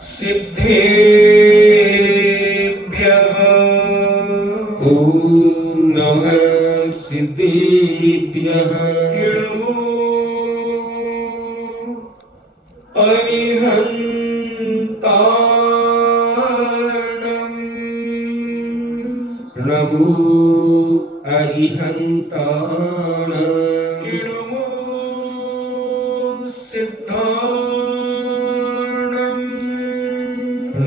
सिद्धेभ्यः ॐ नमः सिद्धेभ्यः नमो अरिहन्ताणम् नमो अरिहन्ताणाम् नमो सिद्धाणम्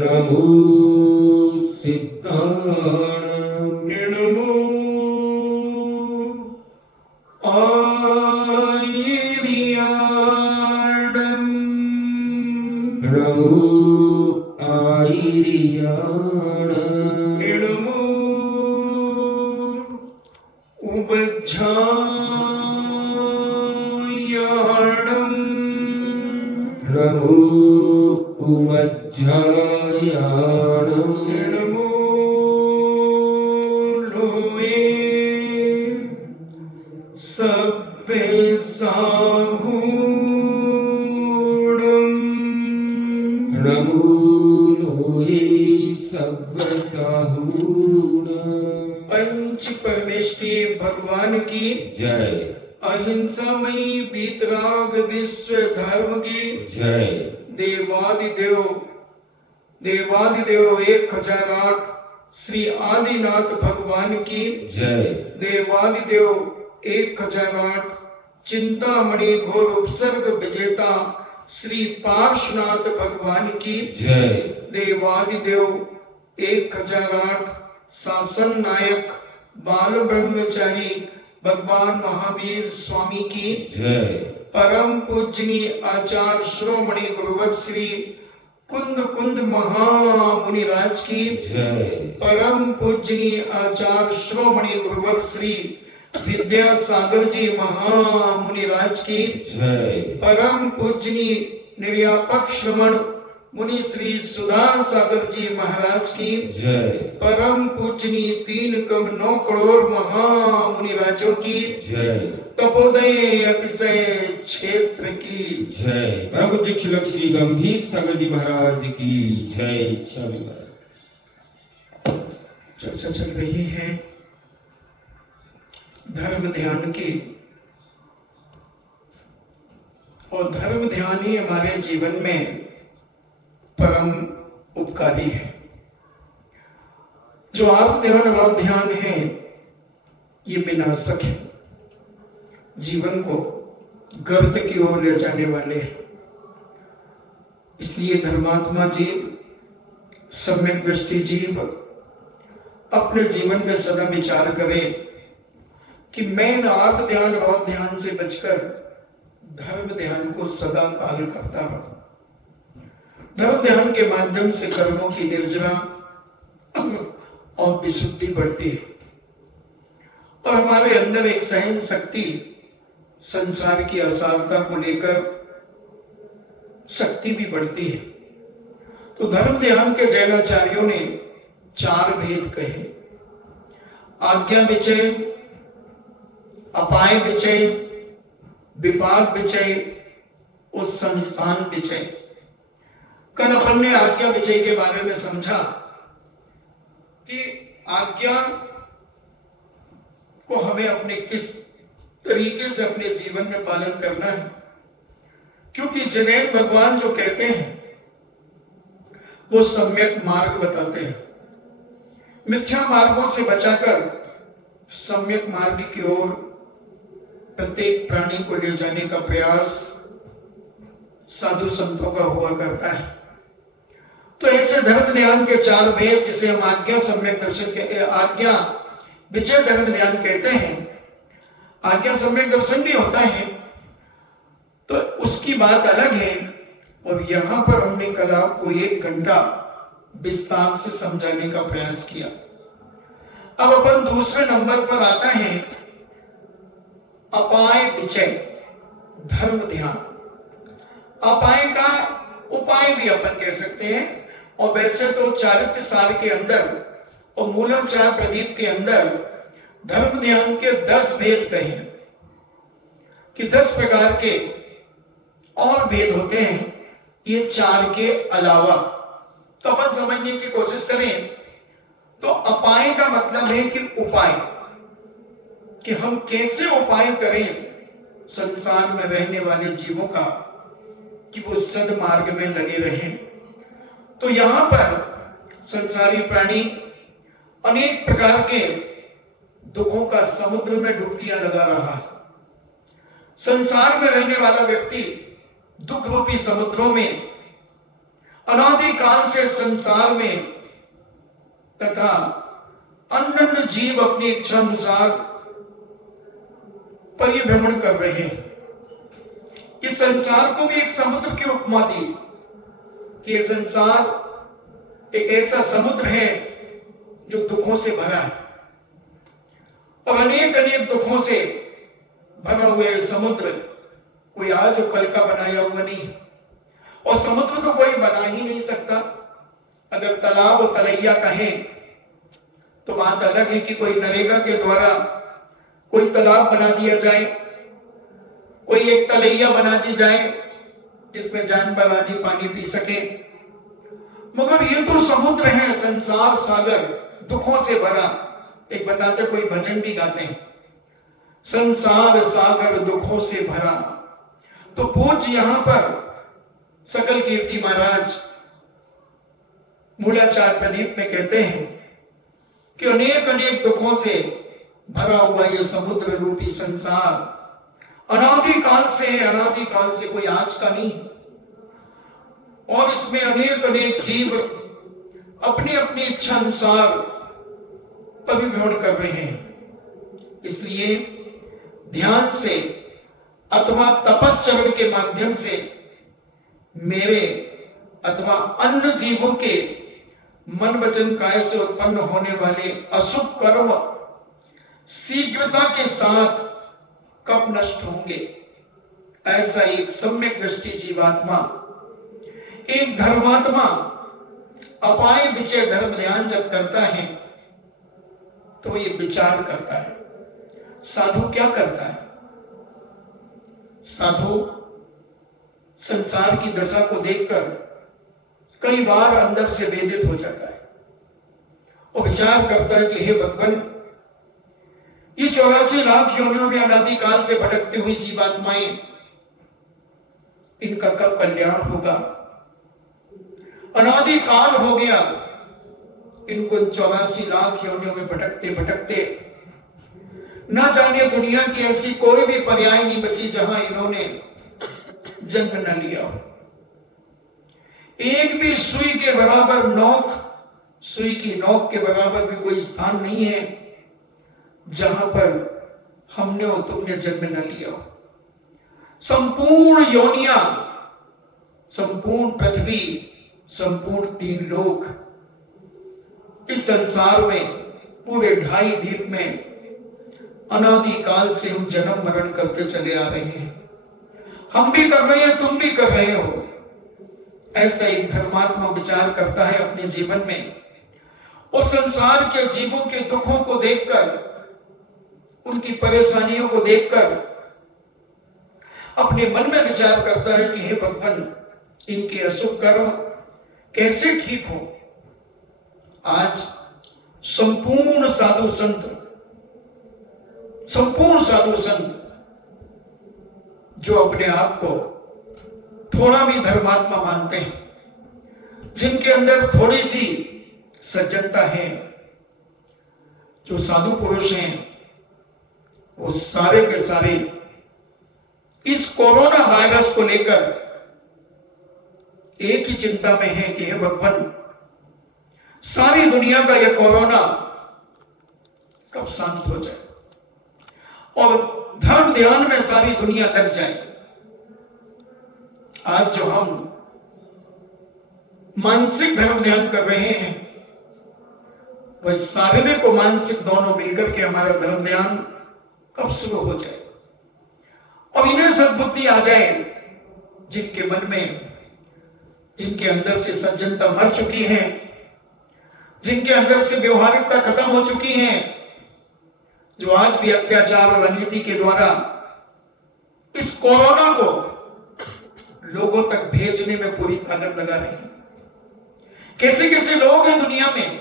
नमो सिद्धाणाम् नमो आयर्याणम् नमो आयर्याणाम् नमो उपज्झायाणम् नमो उवज्झायाणम् नमो लोये सभ्यसाहूणम् नमो लोये सव्यसाहूणाम् पंच परमेश्वरी भगवान की जय। अहिंसामयी वीतराग विश्व धर्म की जय। देवादिदेव 1008 श्री आदिनाथ भगवान की जय। देवादिदेव 1008 चिंतामणि घोर उपसर्ग विजेता श्री पार्श्वनाथ भगवान की जय। देवादिदेव 1008 शासन नायक बाल ब्रह्मचारी भगवान महावीर स्वामी की जय। परम पूजनीय आचार्य श्रोमणि गुरुवर श्री कुंद कुंद महामुनिराज की जय। परम पूजनीय आचार्य श्रोमणि गुरुवर श्री विद्यासागर जी महामुनिराज की जय। परम पूजनीय निर्व्यापक श्रमण मुनि श्री सुधा सागर जी महाराज की जय। परम पूजनीय 3,9 करोड़ महामुनिराजों की जय। तपोदय अतिशय क्षेत्र की जय। परम दीक्षित श्री गंभीर सागर जी महाराज की जय। चर्चा चल रही है धर्म ध्यान की, और धर्म ध्यान ही हमारे जीवन में परम उपकारी है। जो आप ध्यान और ध्यान है ये विनाशक है, जीवन को गर्त की ओर ले जाने वाले हैं। इसलिए धर्मात्मा जीव, सम्यक दृष्टि जीव अपने जीवन में सदा विचार करे कि मैं अर्थ ध्यान और ध्यान से बचकर धर्म ध्यान को सदा काल करता रहूं। धर्म ध्यान के माध्यम से कर्मों की निर्जरा और विशुद्धि बढ़ती है, और हमारे अंदर एक सहन शक्ति, संसार की असारता को लेकर शक्ति भी बढ़ती है। तो धर्म ध्यान के जैनाचार्यों ने 4 भेद कहे: आज्ञा विचय, अपाय विचय, विपाक विचय और संस्थान विचय। कल अपन ने आज्ञा विचय के बारे में समझा कि आज्ञा को हमें अपने किस तरीके से अपने जीवन में पालन करना है, क्योंकि जिनेन भगवान जो कहते हैं वो सम्यक मार्ग बताते हैं। मिथ्या मार्गों से बचाकर सम्यक मार्ग की ओर प्रत्येक प्राणी को ले जाने का प्रयास साधु संतों का हुआ करता है। तो ऐसे धर्म ध्यान के 4 भेद, जिसे हम आज्ञा सम्यक दर्शन के आज्ञा विचय धर्म ध्यान कहते हैं। आज्ञा सम्यक दर्शन भी होता है, तो उसकी बात अलग है, और यहां पर हमने कल आपको 1 घंटा विस्तार से समझाने का प्रयास किया। अब अपन दूसरे नंबर पर आता है अपाय विचय धर्म ध्यान। अपाय का उपाय भी अपन कह सकते हैं, और वैसे तो चारित्र सार के अंदर और मूलम चार प्रदीप के अंदर धर्म ध्यान के 10 भेद कहे कि 10 प्रकार के और भेद होते हैं, ये 4 के अलावा। तो अपन समझने की कोशिश करें तो अपाय का मतलब है कि उपाय, कि हम कैसे उपाय करें संसार में रहने वाले जीवों का कि वो सद्मार्ग में लगे रहें। तो यहां पर संसारी प्राणी अनेक प्रकार के दुखों का समुद्र में डुबकियां लगा रहा है। संसार में रहने वाला व्यक्ति दुख रूपी समुद्रों में अनादिकाल से संसार में तथा अन्य जीव अपनी इच्छा अनुसार परिभ्रमण कर रहे हैं। इस संसार को भी एक समुद्र की उपमा दी कि यह संसार एक ऐसा समुद्र है जो दुखों से भरा है और अनेक अनेक दुखों से भरा हुआ है। समुद्र कोई आज और कल का बनाया हुआ नहीं और समुद्र तो कोई बना ही नहीं सकता। अगर तालाब और तलैया कहें तो बात अलग है कि कोई नरेगा के द्वारा कोई तालाब बना दिया जाए, कोई एक तलैया बना दी जाए जिसमें जानवर आदि पानी पी सके, मगर ये तो समुद्र है, संसार सागर दुखों से भरा। एक बताते कोई भजन भी गाते हैं, संसार सागर दुखों से भरा। तो पूज्य यहां पर सकल कीर्ति महाराज मूलाचार प्रदीप में कहते हैं कि अनेक अनेक दुखों से भरा हुआ यह समुद्र रूपी संसार अनादिकाल से है, अनादिकाल से, कोई आज का नहीं। और इसमें अनेक अनेक जीव अपनी अपनी इच्छा अनुसार परिभ्रमण कर रहे हैं। इसलिए ध्यान से अथवा तपस्चरण के माध्यम से मेरे अथवा अन्य जीवों के मन वचन काय से उत्पन्न होने वाले अशुभ कर्म शीघ्रता के साथ कब नष्ट होंगे, ऐसा एक सम्यक दृष्टि जीवात्मा, एक धर्मात्मा अपाय विचय धर्म ध्यान जब करता है तो ये विचार करता है। साधु क्या करता है? साधु संसार की दशा को देखकर कई बार अंदर से वेदित हो जाता है और विचार करता है कि हे भगवान, ये 84 लाख योनियों में अनादिकाल से भटकती हुई जीवात्माएं, इनका कब कल्याण होगा? अनादिकाल हो गया इनको 84 लाख योनियों में भटकते भटकते, ना जाने दुनिया की ऐसी कोई भी पर्याय नहीं बची जहां इन्होंने जन्म न लिया हो। एक भी सुई के बराबर नोक, सुई की नोक के बराबर भी कोई स्थान नहीं है जहां पर हमने और तुमने जन्म न लिया हो। संपूर्ण योनिया, संपूर्ण पृथ्वी, संपूर्ण 3 लोक, इस संसार में पूरे 2.5 द्वीप में अनादिकाल से हम जन्म मरण करते चले आ रहे हैं। हम भी कर रहे हैं, तुम भी कर रहे हो। ऐसा एक धर्मात्मा विचार करता है अपने जीवन में और संसार के जीवों के दुखों को देखकर, उनकी परेशानियों को देखकर अपने मन में विचार करता है कि हे भगवान, इनके अशुभ कर्म कैसे ठीक हो। आज संपूर्ण साधु संत, संपूर्ण साधु संत जो अपने आप को थोड़ा भी धर्मात्मा मानते हैं, जिनके अंदर थोड़ी सी सज्जनता है, जो साधु पुरुष हैं, वो सारे के सारे इस कोरोना वायरस को लेकर एक ही चिंता में है कि हे भगवान, सारी दुनिया का यह कोरोना कब शांत हो जाए और धर्म ध्यान में सारी दुनिया लग जाए। आज जो हम मानसिक धर्म ध्यान कर रहे हैं, वह शारीरिक और मानसिक दोनों मिलकर के हमारा धर्म ध्यान कब शुरू हो जाए और इन्हें सद्बुद्धि आ जाए, जिनके मन में, जिनके अंदर से सज्जनता मर चुकी है, जिनके अंदर से व्यवहारिकता खत्म हो चुकी है, जो आज भी अत्याचार और अनीति के द्वारा इस कोरोना को लोगों तक भेजने में पूरी ताकत लगा रही है। कैसे कैसे लोग हैं दुनिया में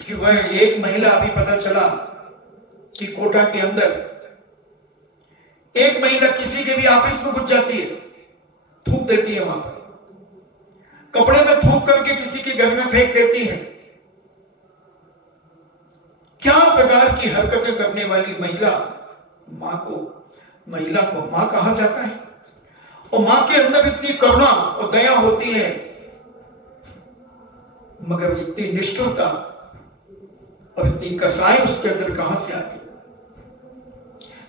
कि वह एक महिला, अभी पता चला कि कोटा के अंदर एक महिला किसी के भी ऑफिस में घुस जाती है, थूक देती है वहां पर, कपड़े में थूक करके किसी के घर में फेंक देती है। क्या प्रकार की हरकतें करने वाली महिला को मां कहा जाता है, और मां के अंदर इतनी करुणा और दया होती है, मगर इतनी निष्ठुरता और इतनी कसाई उसके अंदर कहां से आ गई?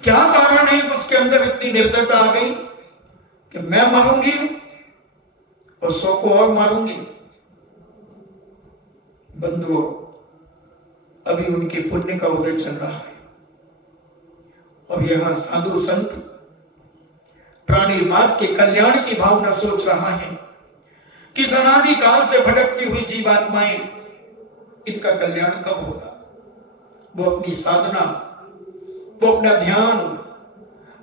क्या कारण है कि उसके अंदर इतनी निर्दयता आ गई कि मैं मरूंगी और 100 को और मारूंगी? बंधुओं, अभी उनके पुण्य का उदय चल रहा है, और यहां साधु संत प्राणी मात्र के कल्याण की भावना सोच रहा है कि अनादि काल से भटकती हुई जीवात्माएं, इनका कल्याण कब होगा? वो अपनी साधना, वो अपना ध्यान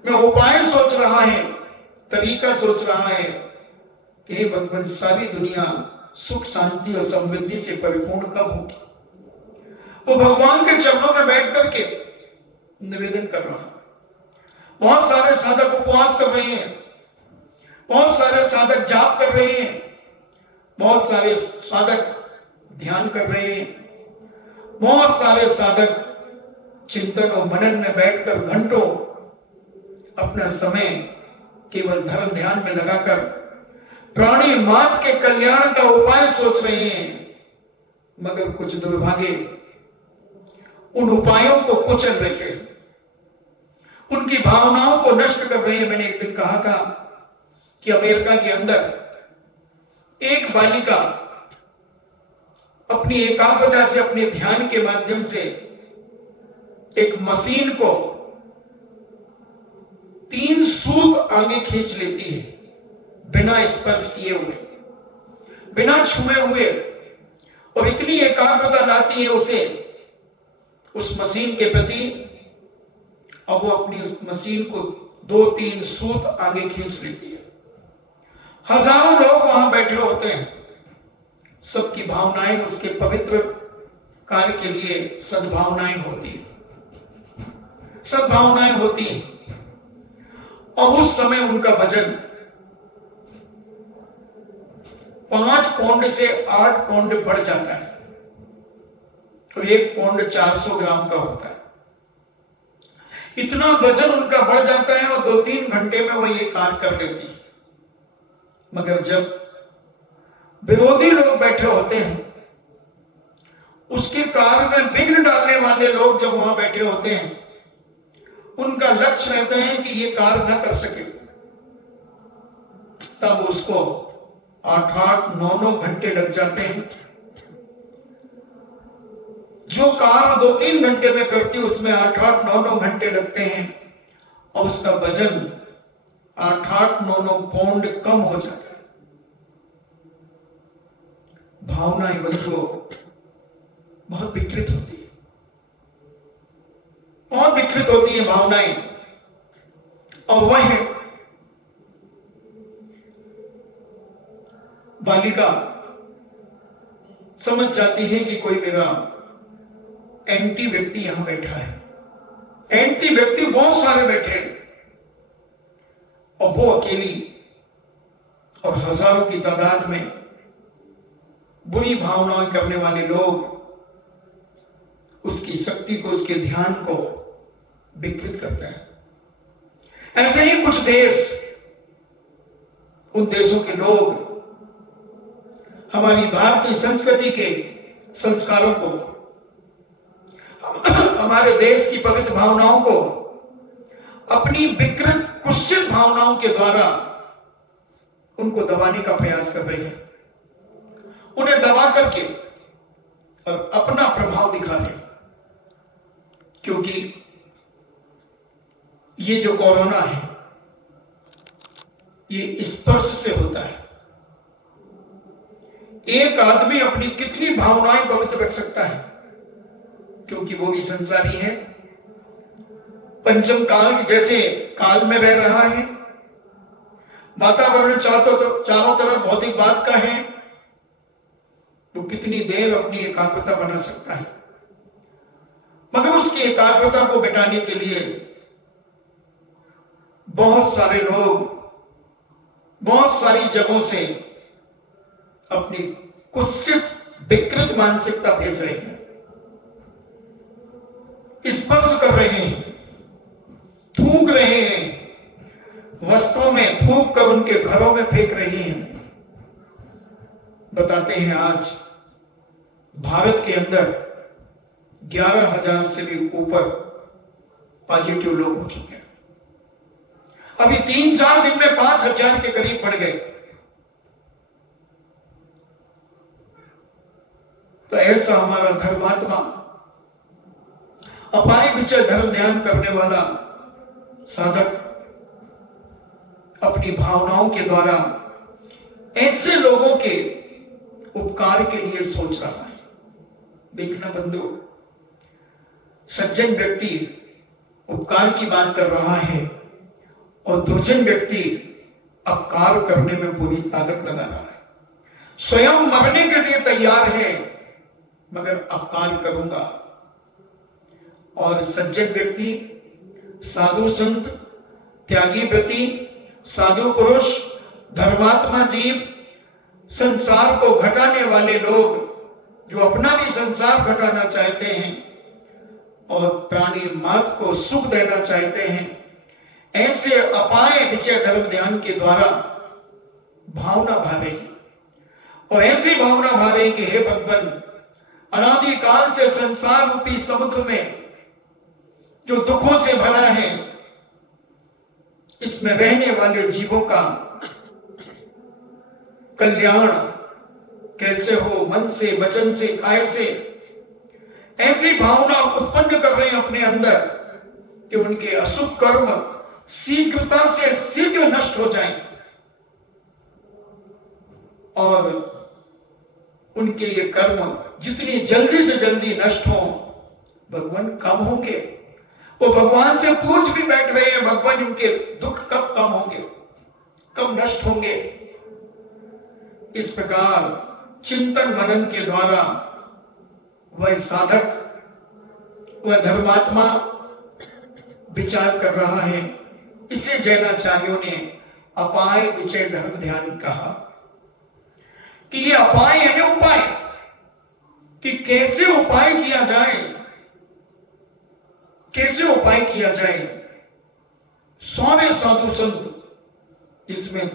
में उपाय सोच रहा है, तरीका सोच रहा है कि हे भगवान, सारी दुनिया सुख शांति और समृद्धि से परिपूर्ण कब होगी? वो भगवान के चरणों में बैठ करके निवेदन कर रहा है। बहुत सारे साधक उपवास कर रहे हैं, बहुत सारे साधक जाप कर रहे हैं, बहुत सारे साधक ध्यान कर रहे हैं, बहुत सारे साधक चिंतन और मनन में बैठकर घंटों अपना समय केवल धर्म ध्यान में लगाकर प्राणी मात्र के कल्याण का उपाय सोच रहे हैं, मगर कुछ दुर्भाग्य उन उपायों को कुचल रहे हैं, उनकी भावनाओं को नष्ट कर रहे हैं। मैंने एक दिन कहा था कि अमेरिका के अंदर एक बालिका अपनी एकाग्रता से, अपने ध्यान के माध्यम से एक मशीन को 3 सूत आगे खींच लेती है, बिना स्पर्श किए हुए, बिना छुए हुए, और इतनी एकाग्रता लाती है उसे उस मशीन के प्रति, और वो अपनी उस मशीन को 2-3 सूत आगे खींच लेती है। हजारों लोग वहां बैठे होते हैं, सबकी भावनाएं उसके पवित्र कार्य के लिए सद्भावनाएं होती हैं, सद्भावनाएं होती हैं, और उस समय उनका वजन 5 पौंड से 8 पौंड बढ़ जाता है, तो 1 पौंड 400 ग्राम का होता है। इतना वजन उनका बढ़ जाता है, और 2-3 घंटे में वो ये कार्य कर लेती है। मगर जब विरोधी लोग बैठे होते हैं, उसके कार्य में विघ्न डालने वाले लोग जब वहां बैठे होते हैं, उनका लक्ष्य रहता है कि ये कार्य ना कर सके, तब उसको 8-8, 9-9 घंटे लग जाते हैं। जो कार्य 2-3 घंटे में करती है, उसमें 8-8, 9-9 घंटे लगते हैं, और उसका वजन 8-8, 9-9 पौंड कम हो जाता है। भावनाएं बंधुओं बहुत विकृत होती है, बहुत विकृत होती है भावनाएं, और वह है बालिका समझ जाती है कि कोई मेरा एंटी व्यक्ति यहां बैठा है। एंटी व्यक्ति बहुत सारे बैठे हैं, और वो अकेली और हजारों की तादाद में बुरी भावनाएं करने वाले लोग उसकी शक्ति को, उसके ध्यान को विकृत करते हैं। ऐसे ही कुछ देश, उन देशों के लोग हमारी भारतीय संस्कृति के संस्कारों को, हमारे देश की पवित्र भावनाओं को अपनी विकृत कुत्सित भावनाओं के द्वारा उनको दबाने का प्रयास कर रहे हैं, उन्हें दबा करके और अपना प्रभाव दिखा रहे हैं। क्योंकि ये जो कोरोना है, ये स्पर्श से होता है। एक आदमी अपनी कितनी भावनाएं पवित्र रख सकता है, क्योंकि वो भी संसारी है, पंचम काल जैसे काल में रह रहा है, वातावरण चारों तरफ भौतिक बात का है, वो कितनी देर अपनी एकाग्रता बना सकता है, मगर उसकी एकाग्रता को मिटाने के लिए बहुत सारे लोग बहुत सारी जगहों से अपनी कुत्सित विकृत मानसिकता भेज रहे हैं, स्पर्श कर रहे हैं, थूक रहे हैं, वस्त्रों में थूक कर उनके घरों में फेंक रहे हैं। बताते हैं आज भारत के अंदर 11,000 से भी ऊपर पॉजिटिव लोग हो चुके हैं। अभी 3-4 दिन में 5,000 के करीब बढ़ गए। तो ऐसा हमारा धर्मात्मा, अपाय विचय धर्म ध्यान करने वाला साधक अपनी भावनाओं के द्वारा ऐसे लोगों के उपकार के लिए सोच रहा है। देखना बंधु, सज्जन व्यक्ति उपकार की बात कर रहा है और दुर्जन व्यक्ति अपकार करने में पूरी ताकत लगा रहा है। स्वयं मरने के लिए तैयार है, मगर अपकार करूंगा। और सज्जन व्यक्ति, साधु संत, त्यागी व्रती, साधु पुरुष, धर्मात्मा जीव, संसार को घटाने वाले लोग जो अपना भी संसार घटाना चाहते हैं और प्राणी मात्र को सुख देना चाहते हैं, ऐसे अपाय विचय धर्म ध्यान के द्वारा भावना भावे और ऐसी भावना भावे कि हे भगवान, अनादिकाल से संसार रूपी समुद्र में जो दुखों से भरा है, इसमें रहने वाले जीवों का कल्याण कैसे हो, मन से, वचन से, काया से, ऐसी भावना उत्पन्न कर रहे हैं अपने अंदर कि उनके अशुभ कर्म शीघ्रता से शीघ्र नष्ट हो जाएं और उनके ये कर्म जितनी जल्दी से जल्दी नष्ट हो, भगवान कब होंगे। वो भगवान से पूछ भी बैठ रहे हैं, भगवान उनके दुख कब कम होंगे, कब नष्ट होंगे। इस प्रकार चिंतन मनन के द्वारा वह साधक, वह धर्मात्मा विचार कर रहा है। इसे जैनाचार्यों ने अपाय विचय धर्म ध्यान कहा कि ये अपाय यानी उपाय, कि कैसे उपाय किया जाए, कैसे उपाय किया जाए। सारे साधु संत इसमें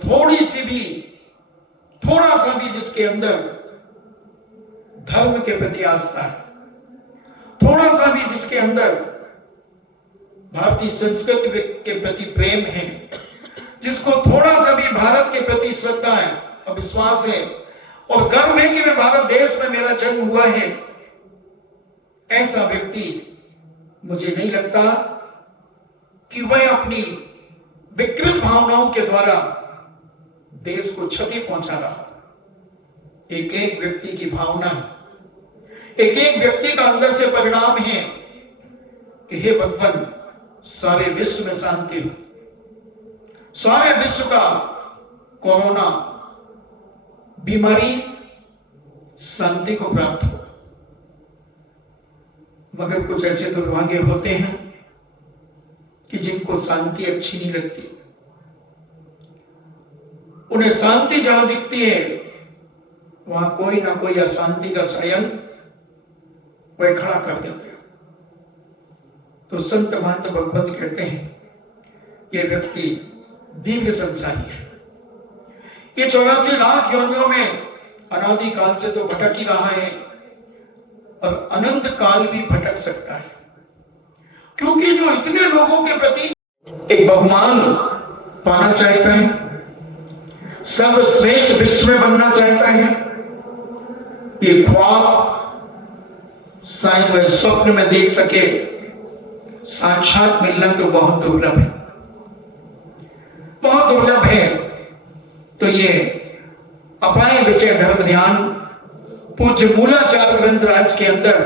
थोड़ा सा भी जिसके अंदर धर्म के प्रति आस्था है, थोड़ा सा भी जिसके अंदर भारतीय संस्कृति के प्रति प्रेम है, जिसको थोड़ा सा भी भारत के प्रति श्रद्धा है और विश्वास है और गर्व है कि मैं भारत देश में मेरा जन्म हुआ है, ऐसा व्यक्ति मुझे नहीं लगता कि वह अपनी विकृत भावनाओं के द्वारा देश को क्षति पहुंचा रहा। एक एक व्यक्ति की भावना, एक एक व्यक्ति का अंदर से परिणाम है कि हे भगवान, सारे विश्व में शांति हो, सारे विश्व का कोरोना बीमारी शांति को प्राप्त हो। मगर कुछ ऐसे दुर्भाग्य होते हैं कि जिनको शांति अच्छी नहीं लगती, उन्हें शांति जहां दिखती है वहां कोई ना कोई अशांति का संयंत्र वह खड़ा कर देते हैं। तो संत महंत भगवंत कहते हैं ये व्यक्ति दिव्य संसारी है। ये 84 लाख योनियों में अनादिकाल से तो भटक ही रहा है और अनंत काल भी भटक सकता है, क्योंकि जो इतने लोगों के प्रति एक बहुमान पाना चाहता है, सर्वश्रेष्ठ विश्व में बनना चाहता है, ये ख्वाब शायद वह स्वप्न में देख सके, साक्षात मिलना तो बहुत दुर्लभ है, बहुत दुर्लभ है। तो ये अपाय विचय धर्म ध्यान पूज्य मूलाचार्य ग्रंथराज के अंदर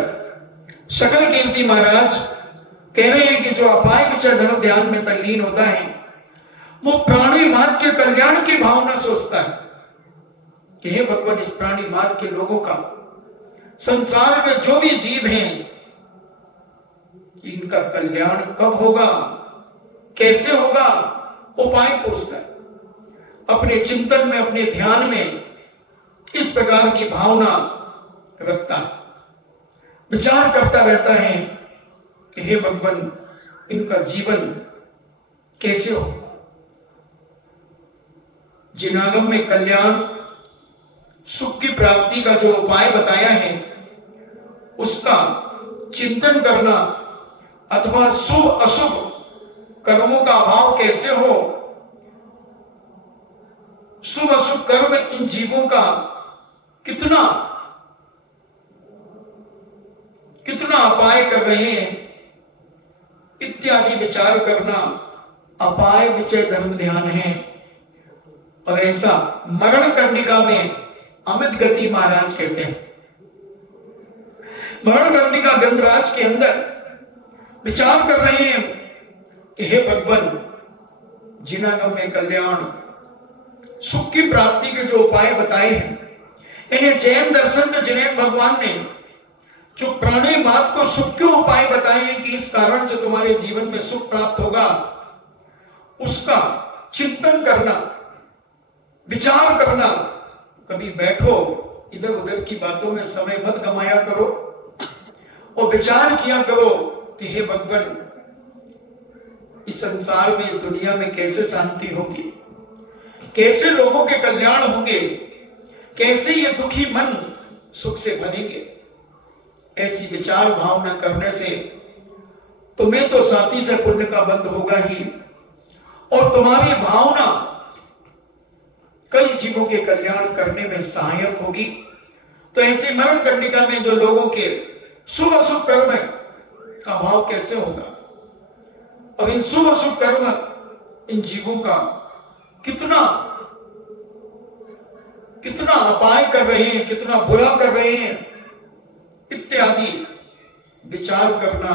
सकल कीर्ति महाराज कह रहे हैं कि जो अपाय विचय धर्म ध्यान में तल्लीन होता है वो प्राणी मात्र के कल्याण की भावना सोचता है कि हे भगवान, इस प्राणी मात्र के लोगों का संसार में जो भी जीव हैं, इनका कल्याण कब होगा, कैसे होगा, उपाय पूछता है। अपने चिंतन में, अपने ध्यान में इस प्रकार की भावना रखता है, विचार करता रहता है कि हे भगवान, इनका जीवन कैसे हो, जिनागम में कल्याण सुख की प्राप्ति का जो उपाय बताया है उसका चिंतन करना, अथवा शुभ अशुभ कर्मों का अभाव कैसे हो, शुभ अशुभ कर्म इन जीवों का कितना अपाय कर रहे हैं, इत्यादि विचार करना अपाय विचय धर्म ध्यान है। और ऐसा मरण कर्णिका में अमित गति महाराज कहते हैं। मरण कर्णिका गंधराज के अंदर विचार कर रहे हैं कि हे भगवान, जिनागम में कल्याण सुख की प्राप्ति के जो उपाय बताए हैं, इन्हें जैन दर्शन में जिनेन्द्र भगवान ने जो प्राणी मात को सुख के उपाय बताए हैं कि इस कारण से तुम्हारे जीवन में सुख प्राप्त होगा, उसका चिंतन करना, विचार करना। कभी बैठो, इधर उधर की बातों में समय मत गमाया करो और विचार किया करो कि हे भगवान, इस संसार में, इस दुनिया में कैसे शांति होगी, कैसे लोगों के कल्याण होंगे, कैसे ये दुखी मन सुख से भरेंगे। ऐसी विचार भावना करने से तुम्हें तो साथी से पुण्य का बंध होगा ही, और तुम्हारी भावना कई जीवों के कल्याण करने में सहायक होगी। तो ऐसी मरण कंडिका में जो लोगों के शुभ अशुभ कर्म है का भाव कैसे होगा, और इन शुभ अशुभ कर्म इन जीवों का कितना अपाय कर रहे हैं, कितना बुरा कर रहे हैं, इत्यादि विचार करना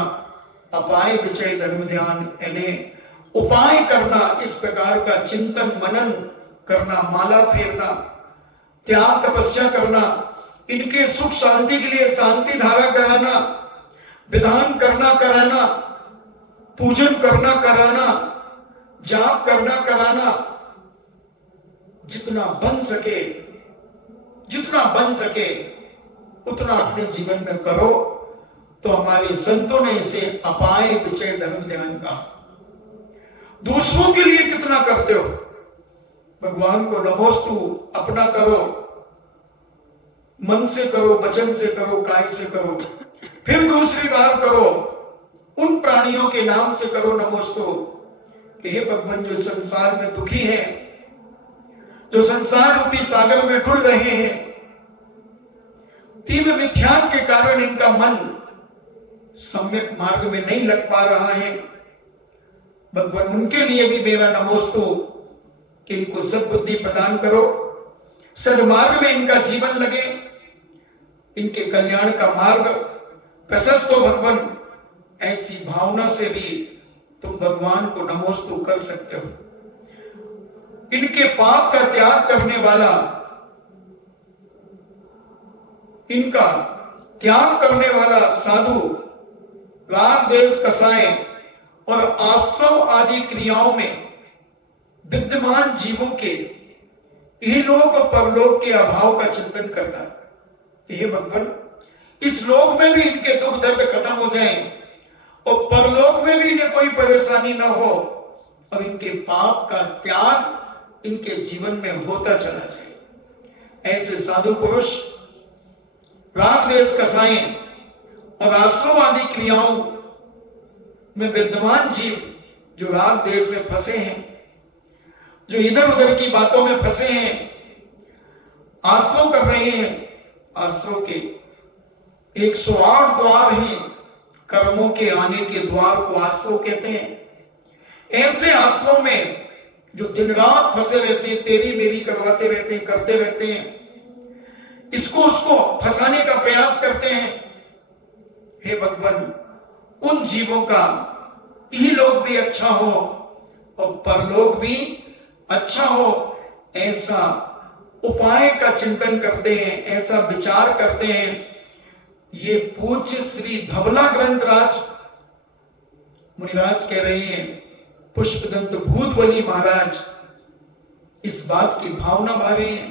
अपाय विचय धर्म ध्यान, इन्हें उपाय करना, इस प्रकार का चिंतन मनन करना, माला फेरना, त्याग तपस्या करना, इनके सुख शांति के लिए शांति धारा कराना, विधान करना कराना, पूजन करना कराना, जाप करना कराना, जितना बन सके उतना अपने जीवन में करो। तो हमारे संतों ने इसे अपाय विचय धर्म ध्यान कहा। दूसरों के लिए कितना करते हो, भगवान को नमोस्तु अपना करो, मन से करो, वचन से करो, काय से करो, फिर दूसरी बार करो, उन प्राणियों के नाम से करो नमोस्तु कि हे भगवान, जो संसार में दुखी हैं, जो संसार रूपी सागर में डूब रहे हैं, तीव्र मिथ्यात्व के कारण इनका मन सम्यक मार्ग में नहीं लग पा रहा है, भगवान उनके लिए भी मेरा नमोस्तु कि इनको सद्बुद्धि प्रदान करो, सदमार्ग में इनका जीवन लगे, इनके कल्याण का मार्ग प्रशस्त हो भगवान। ऐसी भावना से भी तुम भगवान को नमोस्तु कर सकते हो। इनके पाप का त्याग करने वाला, इनका त्याग करने वाला साधु राग देश कसाय और आश्रव आदि क्रियाओं में विद्यमान जीवों के इहलोक और परलोक के अभाव का चिंतन करता है। हे भगवान, इस लोक में भी इनके दुख दर्द खत्म हो जाएं और परलोक में भी इन्हें कोई परेशानी ना हो, और इनके पाप का त्याग इनके जीवन में होता चला जाए। ऐसे साधु पुरुष राग देश कसाई और आश्रम आदि क्रियाओं में विद्यमान जीव जो राग देश में फंसे हैं, जो इधर उधर की बातों में फंसे हैं, आश्रम कर रहे हैं, आश्रम के 108 द्वार हैं, कर्मों के आने के द्वार को आश्रम कहते हैं। ऐसे आश्रम में जो दिन रात फंसे रहते हैं, तेरी मेरी करवाते रहते हैं, करते रहते हैं, इसको उसको फंसाने का प्रयास करते हैं। हे भगवान, उन जीवों का इहलोक भी अच्छा हो और परलोक भी अच्छा हो, ऐसा उपाय का चिंतन करते हैं, ऐसा विचार करते हैं ये पूज्य श्री धवला ग्रंथराज मुनिराज कह रहे हैं, पुष्पदंत भूतबली महाराज इस बात की भावना भा रहे हैं।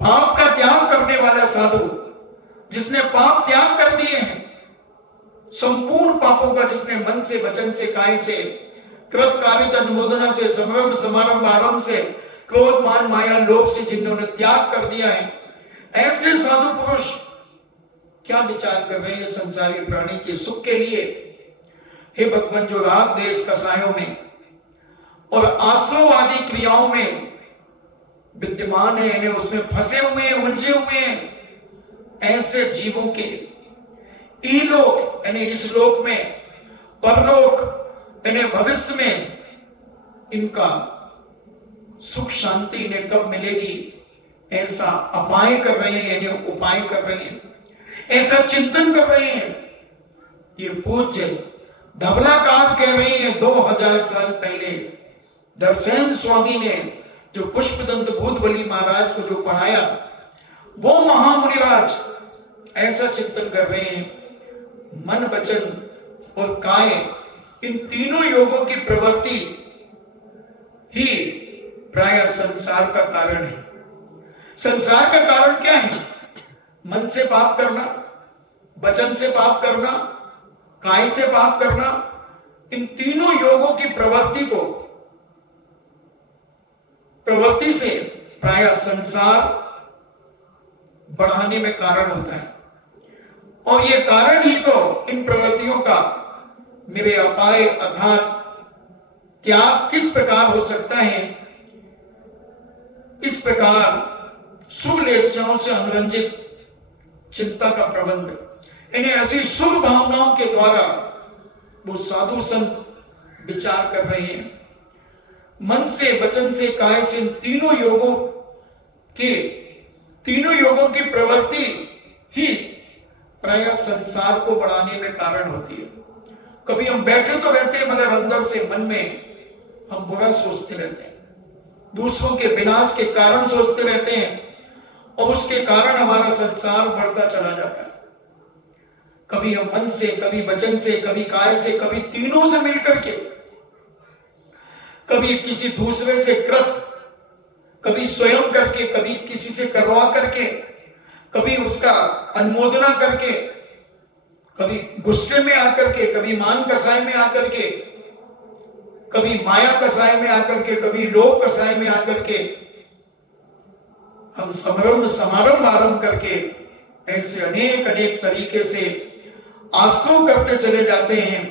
पाप का त्याग करने वाला साधु, जिसने पाप त्याग कर दिए हैं, संपूर्ण पापों का जिसने मन से, वचन से, काय से, कृत कारित अनुमोदना से, संभ्रम समारंभ आरंभ से, क्रोध मान माया लोभ से जिन्होंने त्याग कर दिया है, ऐसे साधु पुरुष क्या विचार कर रहे हैं संसारी प्राणी के सुख के लिए। हे भगवान, जो राग देश कसायों में और आश्रव आदि क्रियाओं में विद्यमान है, इन्हें उसमें फंसे हुए हैं, उलझे हुए हैं, ऐसे जीवों के इलोक यानी इस लोक में, परलोक यानी भविष्य में इनका सुख शांति इन्हें कब मिलेगी, ऐसा अपाय कर रहे हैं, यानी उपाय कर रहे हैं, ऐसा चिंतन कर रहे हैं। ये पूज्य धवलाकार कह रहे हैं 2000 साल पहले दर्शन स्वामी ने जो पुष्पदंत भूतबली महाराज को जो पढ़ाया, वो महामुनिराज ऐसा चिंतन कर रहे हैं। मन, वचन और काय, इन तीनों योगों की प्रवृत्ति ही प्राय संसार का कारण है। संसार का कारण क्या है? मन से पाप करना, वचन से पाप करना, काय से पाप करना, इन तीनों योगों की प्रवृत्ति से प्राय संसार बढ़ाने में कारण होता है। और ये कारण ही तो इन प्रवृत्तियों का मेरे अपाय अर्थात त्याग किस प्रकार हो सकता है। इस प्रकार शुभ लेस्याओं से अनुरंजित चिंता का प्रबंध, इन्हें ऐसी शुभ भावनाओं के द्वारा वो साधु संत विचार कर रहे हैं। मन से, वचन से, काय से, इन तीनों योगों की प्रवृत्ति ही प्राय संसार को बढ़ाने में कारण होती है। कभी हम बैठे तो रहते हैं, मगर अंदर से मन में हम बुरा सोचते रहते हैं, दूसरों के विनाश के कारण सोचते रहते हैं, और उसके कारण हमारा संसार बढ़ता चला जाता है। कभी हम मन से, कभी वचन से, कभी काय से, कभी तीनों से मिलकर के, कभी किसी दूसरे से कृत, कभी स्वयं करके, कभी किसी से करवा करके, कभी उसका अनुमोदना करके, कभी गुस्से में आकर के, कभी मान कसाय में आकर के, कभी माया कसाय में आकर के, कभी लोभ कसाय में आकर के, हम समारंभ आरंभ करके ऐसे अनेक तरीके से आश्रव करते चले जाते हैं।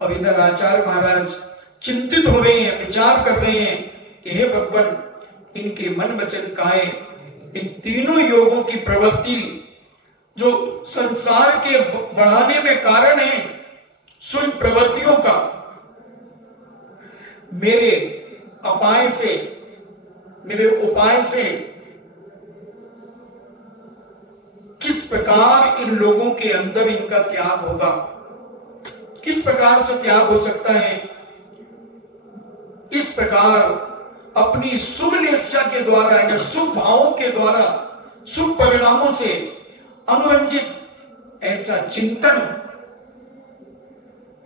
और इधर आचार्य महाराज चिंतित हो रहे हैं, विचार कर रहे हैं कि हे भगवान, इनके मन, वचन, काय, इन तीनों योगों की प्रवृत्ति जो संसार के बढ़ाने में कारण है, सुन प्रवृत्तियों का मेरे अपाय से, मेरे उपाय से किस प्रकार इन लोगों के अंदर इनका त्याग होगा, किस प्रकार से त्याग हो सकता है। इस प्रकार अपनी शुभ निश्चय के द्वारा, शुभ भावों के द्वारा, शुभ परिणामों से अनुरंजित ऐसा चिंतन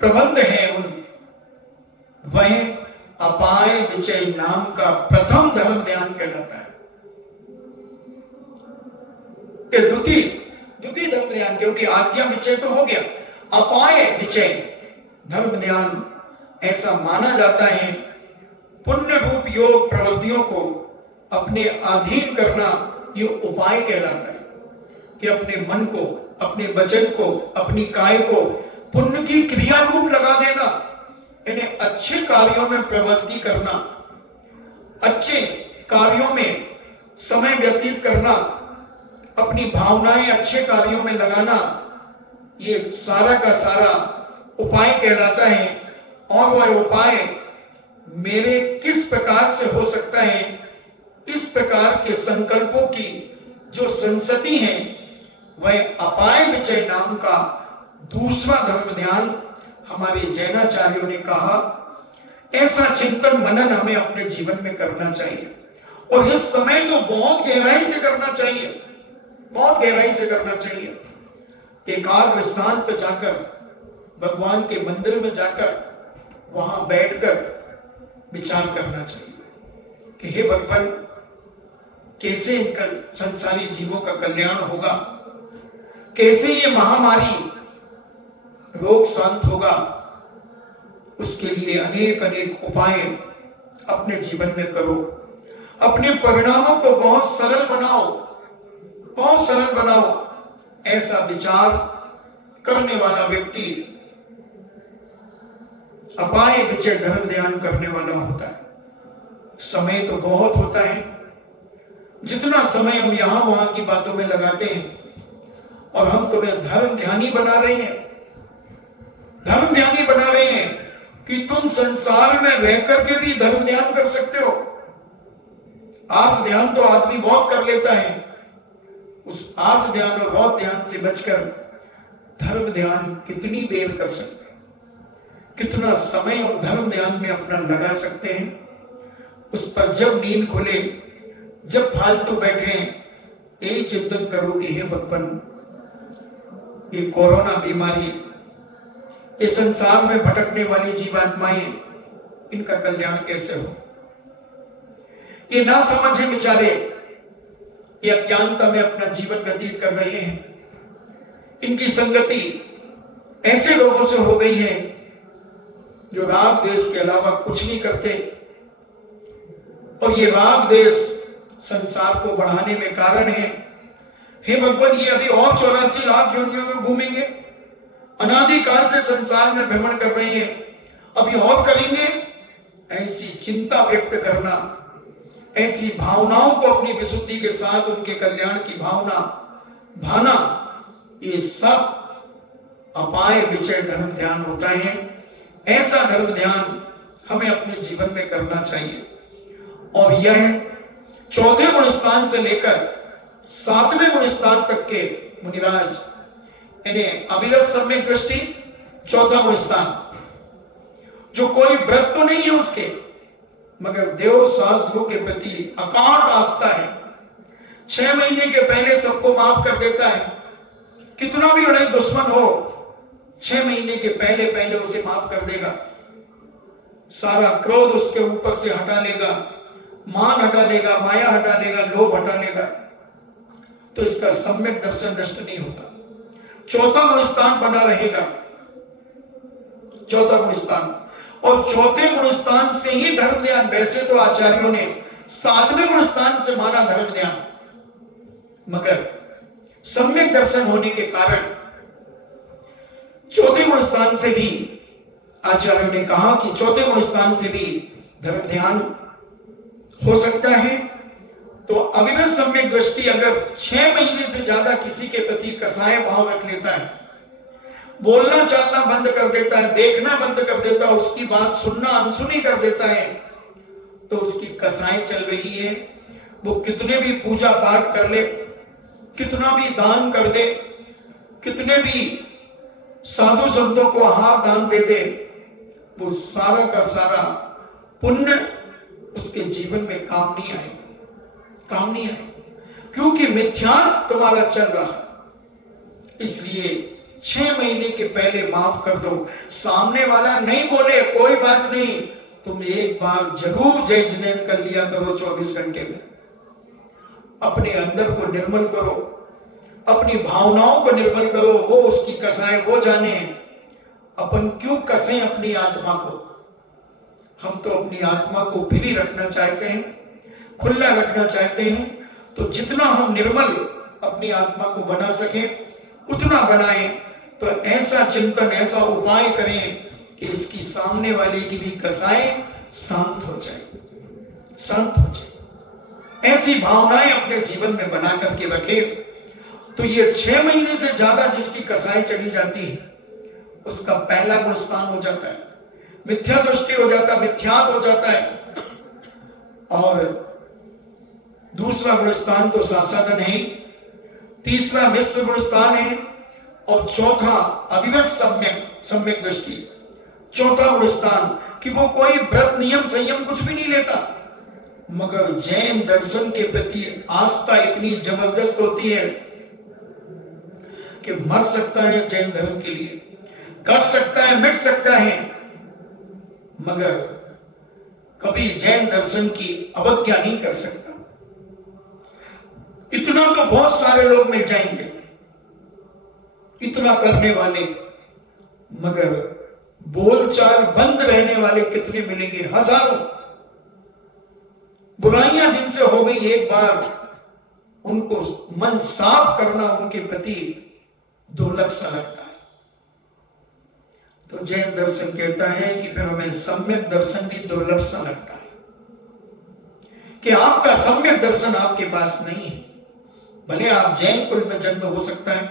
प्रबंध है उन, वह अपाय विचय नाम का प्रथम धर्म ध्यान कहलाता है। द्वितीय धर्म ध्यान, क्योंकि आज्ञा विचय तो हो गया, अपाय विचय धर्म ध्यान ऐसा माना जाता है। पुण्य रूप योग प्रवृत्तियों को अपने अधीन करना ये उपाय कहलाता है कि अपने मन को, अपने वचन को, अपनी काय को पुण्य की क्रिया रूप लगा देना, इन्हें अच्छे कार्यों में प्रवृत्ति करना, अच्छे कार्यों में समय व्यतीत करना, अपनी भावनाएं अच्छे कार्यों में लगाना, ये सारा का सारा उपाय कहलाता है। और वह उपाय मेरे किस प्रकार से हो सकता है, इस प्रकार के संकल्पों की जो संसति है, वह अपाय विचय नाम का दूसरा धर्म ध्यान हमारे जैनाचार्यों ने कहा। ऐसा चिंतन मनन हमें अपने जीवन में करना चाहिए, और इस समय तो बहुत गहराई से करना चाहिए, बहुत गहराई से करना चाहिए। एकाग्र स्थान पर जाकर, भगवान के मंदिर में जाकर वहां बैठकर विचार करना चाहिए कि हे भगवान, कैसे इनका संसारी जीवों का कल्याण होगा, कैसे ये महामारी रोग शांत होगा। उसके लिए अनेक अनेक उपाय अपने जीवन में करो। अपने परिणामों को बहुत सरल बनाओ, बहुत सरल बनाओ। ऐसा विचार करने वाला व्यक्ति अपाय विजय धर्म ध्यान करने वाला होता है। समय तो बहुत होता है, जितना समय हम यहां वहां की बातों में लगाते हैं, और हम तुम्हें धर्म ध्यानी बना रहे हैं, धर्म ध्यानी बना रहे हैं कि तुम संसार में रह करके भी धर्म ध्यान कर सकते हो। आर्थ ध्यान तो आदमी बहुत कर लेता है, उस आर्थ ध्यान और बहुत ध्यान से बचकर धर्म ध्यान कितनी देर कर सकते हैं, कितना समय और धर्म ध्यान में अपना लगा सकते हैं। उस पर जब नींद खुले, जब फालतू बैठे, यही चिंतन करो कि हे भगवान, ये कोरोना बीमारी, ये संसार में भटकने वाली जीवात्माएं, इनका कल्याण कैसे हो। ये ना समझ है बेचारे, ये अज्ञानता में अपना जीवन व्यतीत कर रहे हैं। इनकी संगति ऐसे लोगों से हो गई है जो राग देश के अलावा कुछ नहीं करते, और ये राग देश संसार को बढ़ाने में कारण है। हे भगवान, ये अभी और 84 लाख योनियों में घूमेंगे, अनादिकाल से संसार में भ्रमण कर रहे हैं, अभी और करेंगे। ऐसी चिंता व्यक्त करना, ऐसी भावनाओं को अपनी विशुद्धि के साथ उनके कल्याण की भावना भाना, ये सब अपाय विजय धर्म ध्यान होता है। ऐसा धर्म ध्यान हमें अपने जीवन में करना चाहिए। और यह चौथे गुण स्थान से लेकर 7वें गुण स्थान तक के मुनिराज, इन्हें अभिगत सम्यक दृष्टि, चौथा गुण स्थान, जो कोई व्रत तो नहीं है उसके, मगर देव शास्त्रों के प्रति अकाट आस्था है। 6 महीने के पहले सबको माफ कर देता है, कितना भी बड़े दुश्मन हो, 6 महीने के पहले पहले उसे माफ कर देगा। सारा क्रोध उसके ऊपर से हटा लेगा, मान हटा लेगा, माया हटा लेगा, लोभ हटा लेगा। तो इसका सम्यक दर्शन नष्ट नहीं होगा, चौथा गुण स्थान बना रहेगा, चौथा गुण स्थान। और चौथे गुण स्थान से ही धर्म ध्यान, वैसे तो आचार्यों ने 7वें गुण स्थान से माना धर्म ध्यान, मगर सम्यक दर्शन होने के कारण चौथे गुण स्थान से भी आचार्यों ने कहा कि चौथे गुण स्थान से भी धर्म ध्यान हो सकता है। तो अविगत सम्यक दृष्टि अगर 6 महीने से ज्यादा किसी के प्रति कसाय भाव रख लेता है, बोलना चालना बंद कर देता है, देखना बंद कर देता है, उसकी बात सुनना अनसुनी कर देता है, तो उसकी कसाई चल रही है। वो कितने भी पूजा पाठ कर ले, कितना भी दान कर दे, कितने भी साधु संतों को आहार दान दे दे, वो सारा का सारा पुण्य उसके जीवन में काम नहीं आए, काम नहीं आए, क्योंकि मिथ्या तुम्हारा चल रहा है। इसलिए 6 महीने के पहले माफ कर दो। सामने वाला नहीं बोले कोई बात नहीं, तुम एक बार जरूर जय जिनेन्द्र कर लिया करो 24 घंटे में। अपने अंदर को निर्मल करो, अपनी भावनाओं को निर्मल करो, वो उसकी कसाएं वो जाने। अपन क्यों कसें अपनी आत्मा को? हम तो अपनी आत्मा को फ्री रखना चाहते हैं, खुला रखना चाहते हैं। तो जितना हम निर्मल अपनी आत्मा को बना सके उतना बनाएं। तो ऐसा चिंतन, ऐसा उपाय करें कि इसकी सामने वाले की भी कसाएं शांत हो जाए, शांत हो जाए। ऐसी भावनाएं अपने जीवन में बना करके रखे। तो ये 6 महीने से ज्यादा जिसकी कसाई चली जाती है, उसका पहला गुण स्थान हो जाता है, मिथ्या दृष्टि हो जाता है, मिथ्यात्व हो जाता है। और दूसरा गुण स्थान तो साधन है, तीसरा मिश्र गुण स्थान है, और चौथा अभिगत सम्यक दृष्टि, चौथा गुण स्थान कि वो कोई व्रत नियम संयम कुछ भी नहीं लेता, मगर जैन दर्शन के प्रति आस्था इतनी जबरदस्त होती है कि मर सकता है जैन धर्म के लिए, कर सकता है, मिट सकता है, मगर कभी जैन दर्शन की अवज्ञा नहीं कर सकता। इतना तो बहुत सारे लोग मिल जाएंगे, इतना करने वाले, मगर बोलचाल बंद रहने वाले कितने मिलेंगे? हजारों। बुराइयां जिनसे हो गई एक बार, उनको मन साफ करना उनके प्रति दुर्लभ सा लगता है। तो जैन दर्शन कहता है कि फिर हमें सम्यक दर्शन भी दुर्लभ सा लगता है, कि आपका सम्यक दर्शन आपके पास नहीं है। भले आप जैन कुल में जन्म हो सकता है,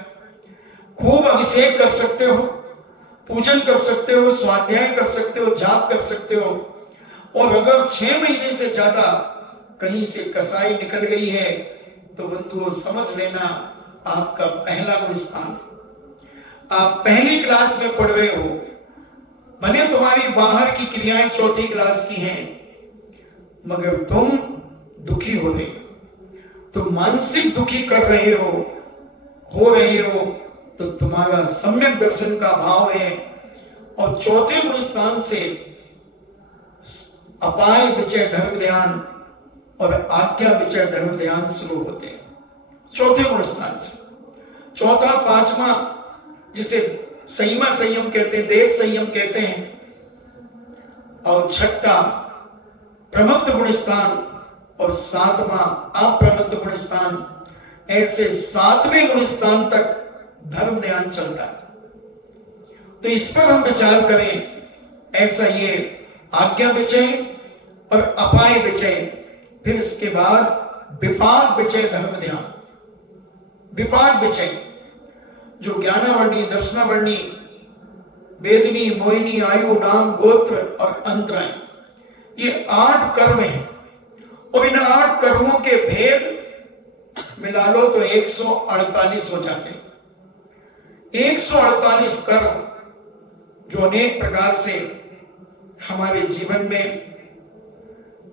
खूब अभिषेक कर सकते हो, पूजन कर सकते हो, स्वाध्याय कर सकते हो, जाप कर सकते हो, और अगर 6 महीने से ज्यादा कहीं से कसाई निकल गई है तो बंधुओं समझ लेना आपका पहला गुण स्थान। आप पहली क्लास में पढ़ रहे हो, भले तुम्हारी बाहर की क्रियाएं चौथी क्लास की हैं, मगर तुम दुखी हो रहे हो, तुम मानसिक दुखी कर रहे हो रहे हो, तो तुम्हारा सम्यक दर्शन का भाव है। और चौथे गुण स्थान से अपाय विचय धर्म ध्यान और आज्ञा विचय धर्म ध्यान शुरू होते हैं, चौथे गुण स्थान से। चौथा, पांचवा, जिसे संयमा संयम कहते हैं, देश संयम कहते हैं, और छठा प्रमत्त गुण स्थान, और सातवां अप्रमत्त गुण स्थान। ऐसे 7वें गुण स्थान तक धर्म ध्यान चलता है। तो इस पर हम विचार करें। ऐसा ये आज्ञा विचय और अपाय विचय, फिर इसके बाद विपाक विचय धर्म ध्यान। विपाक विचय जो ज्ञानावर्णी, दर्शनावर्णी, वेदिनी, मोहिनी, आयु, नाम, गोत्र और अंतराय, ये 8 कर्म हैं। और इन 8 कर्मों के भेद मिला लो तो 148 हो जाते हैं। 148 कर्म जो अनेक प्रकार से हमारे जीवन में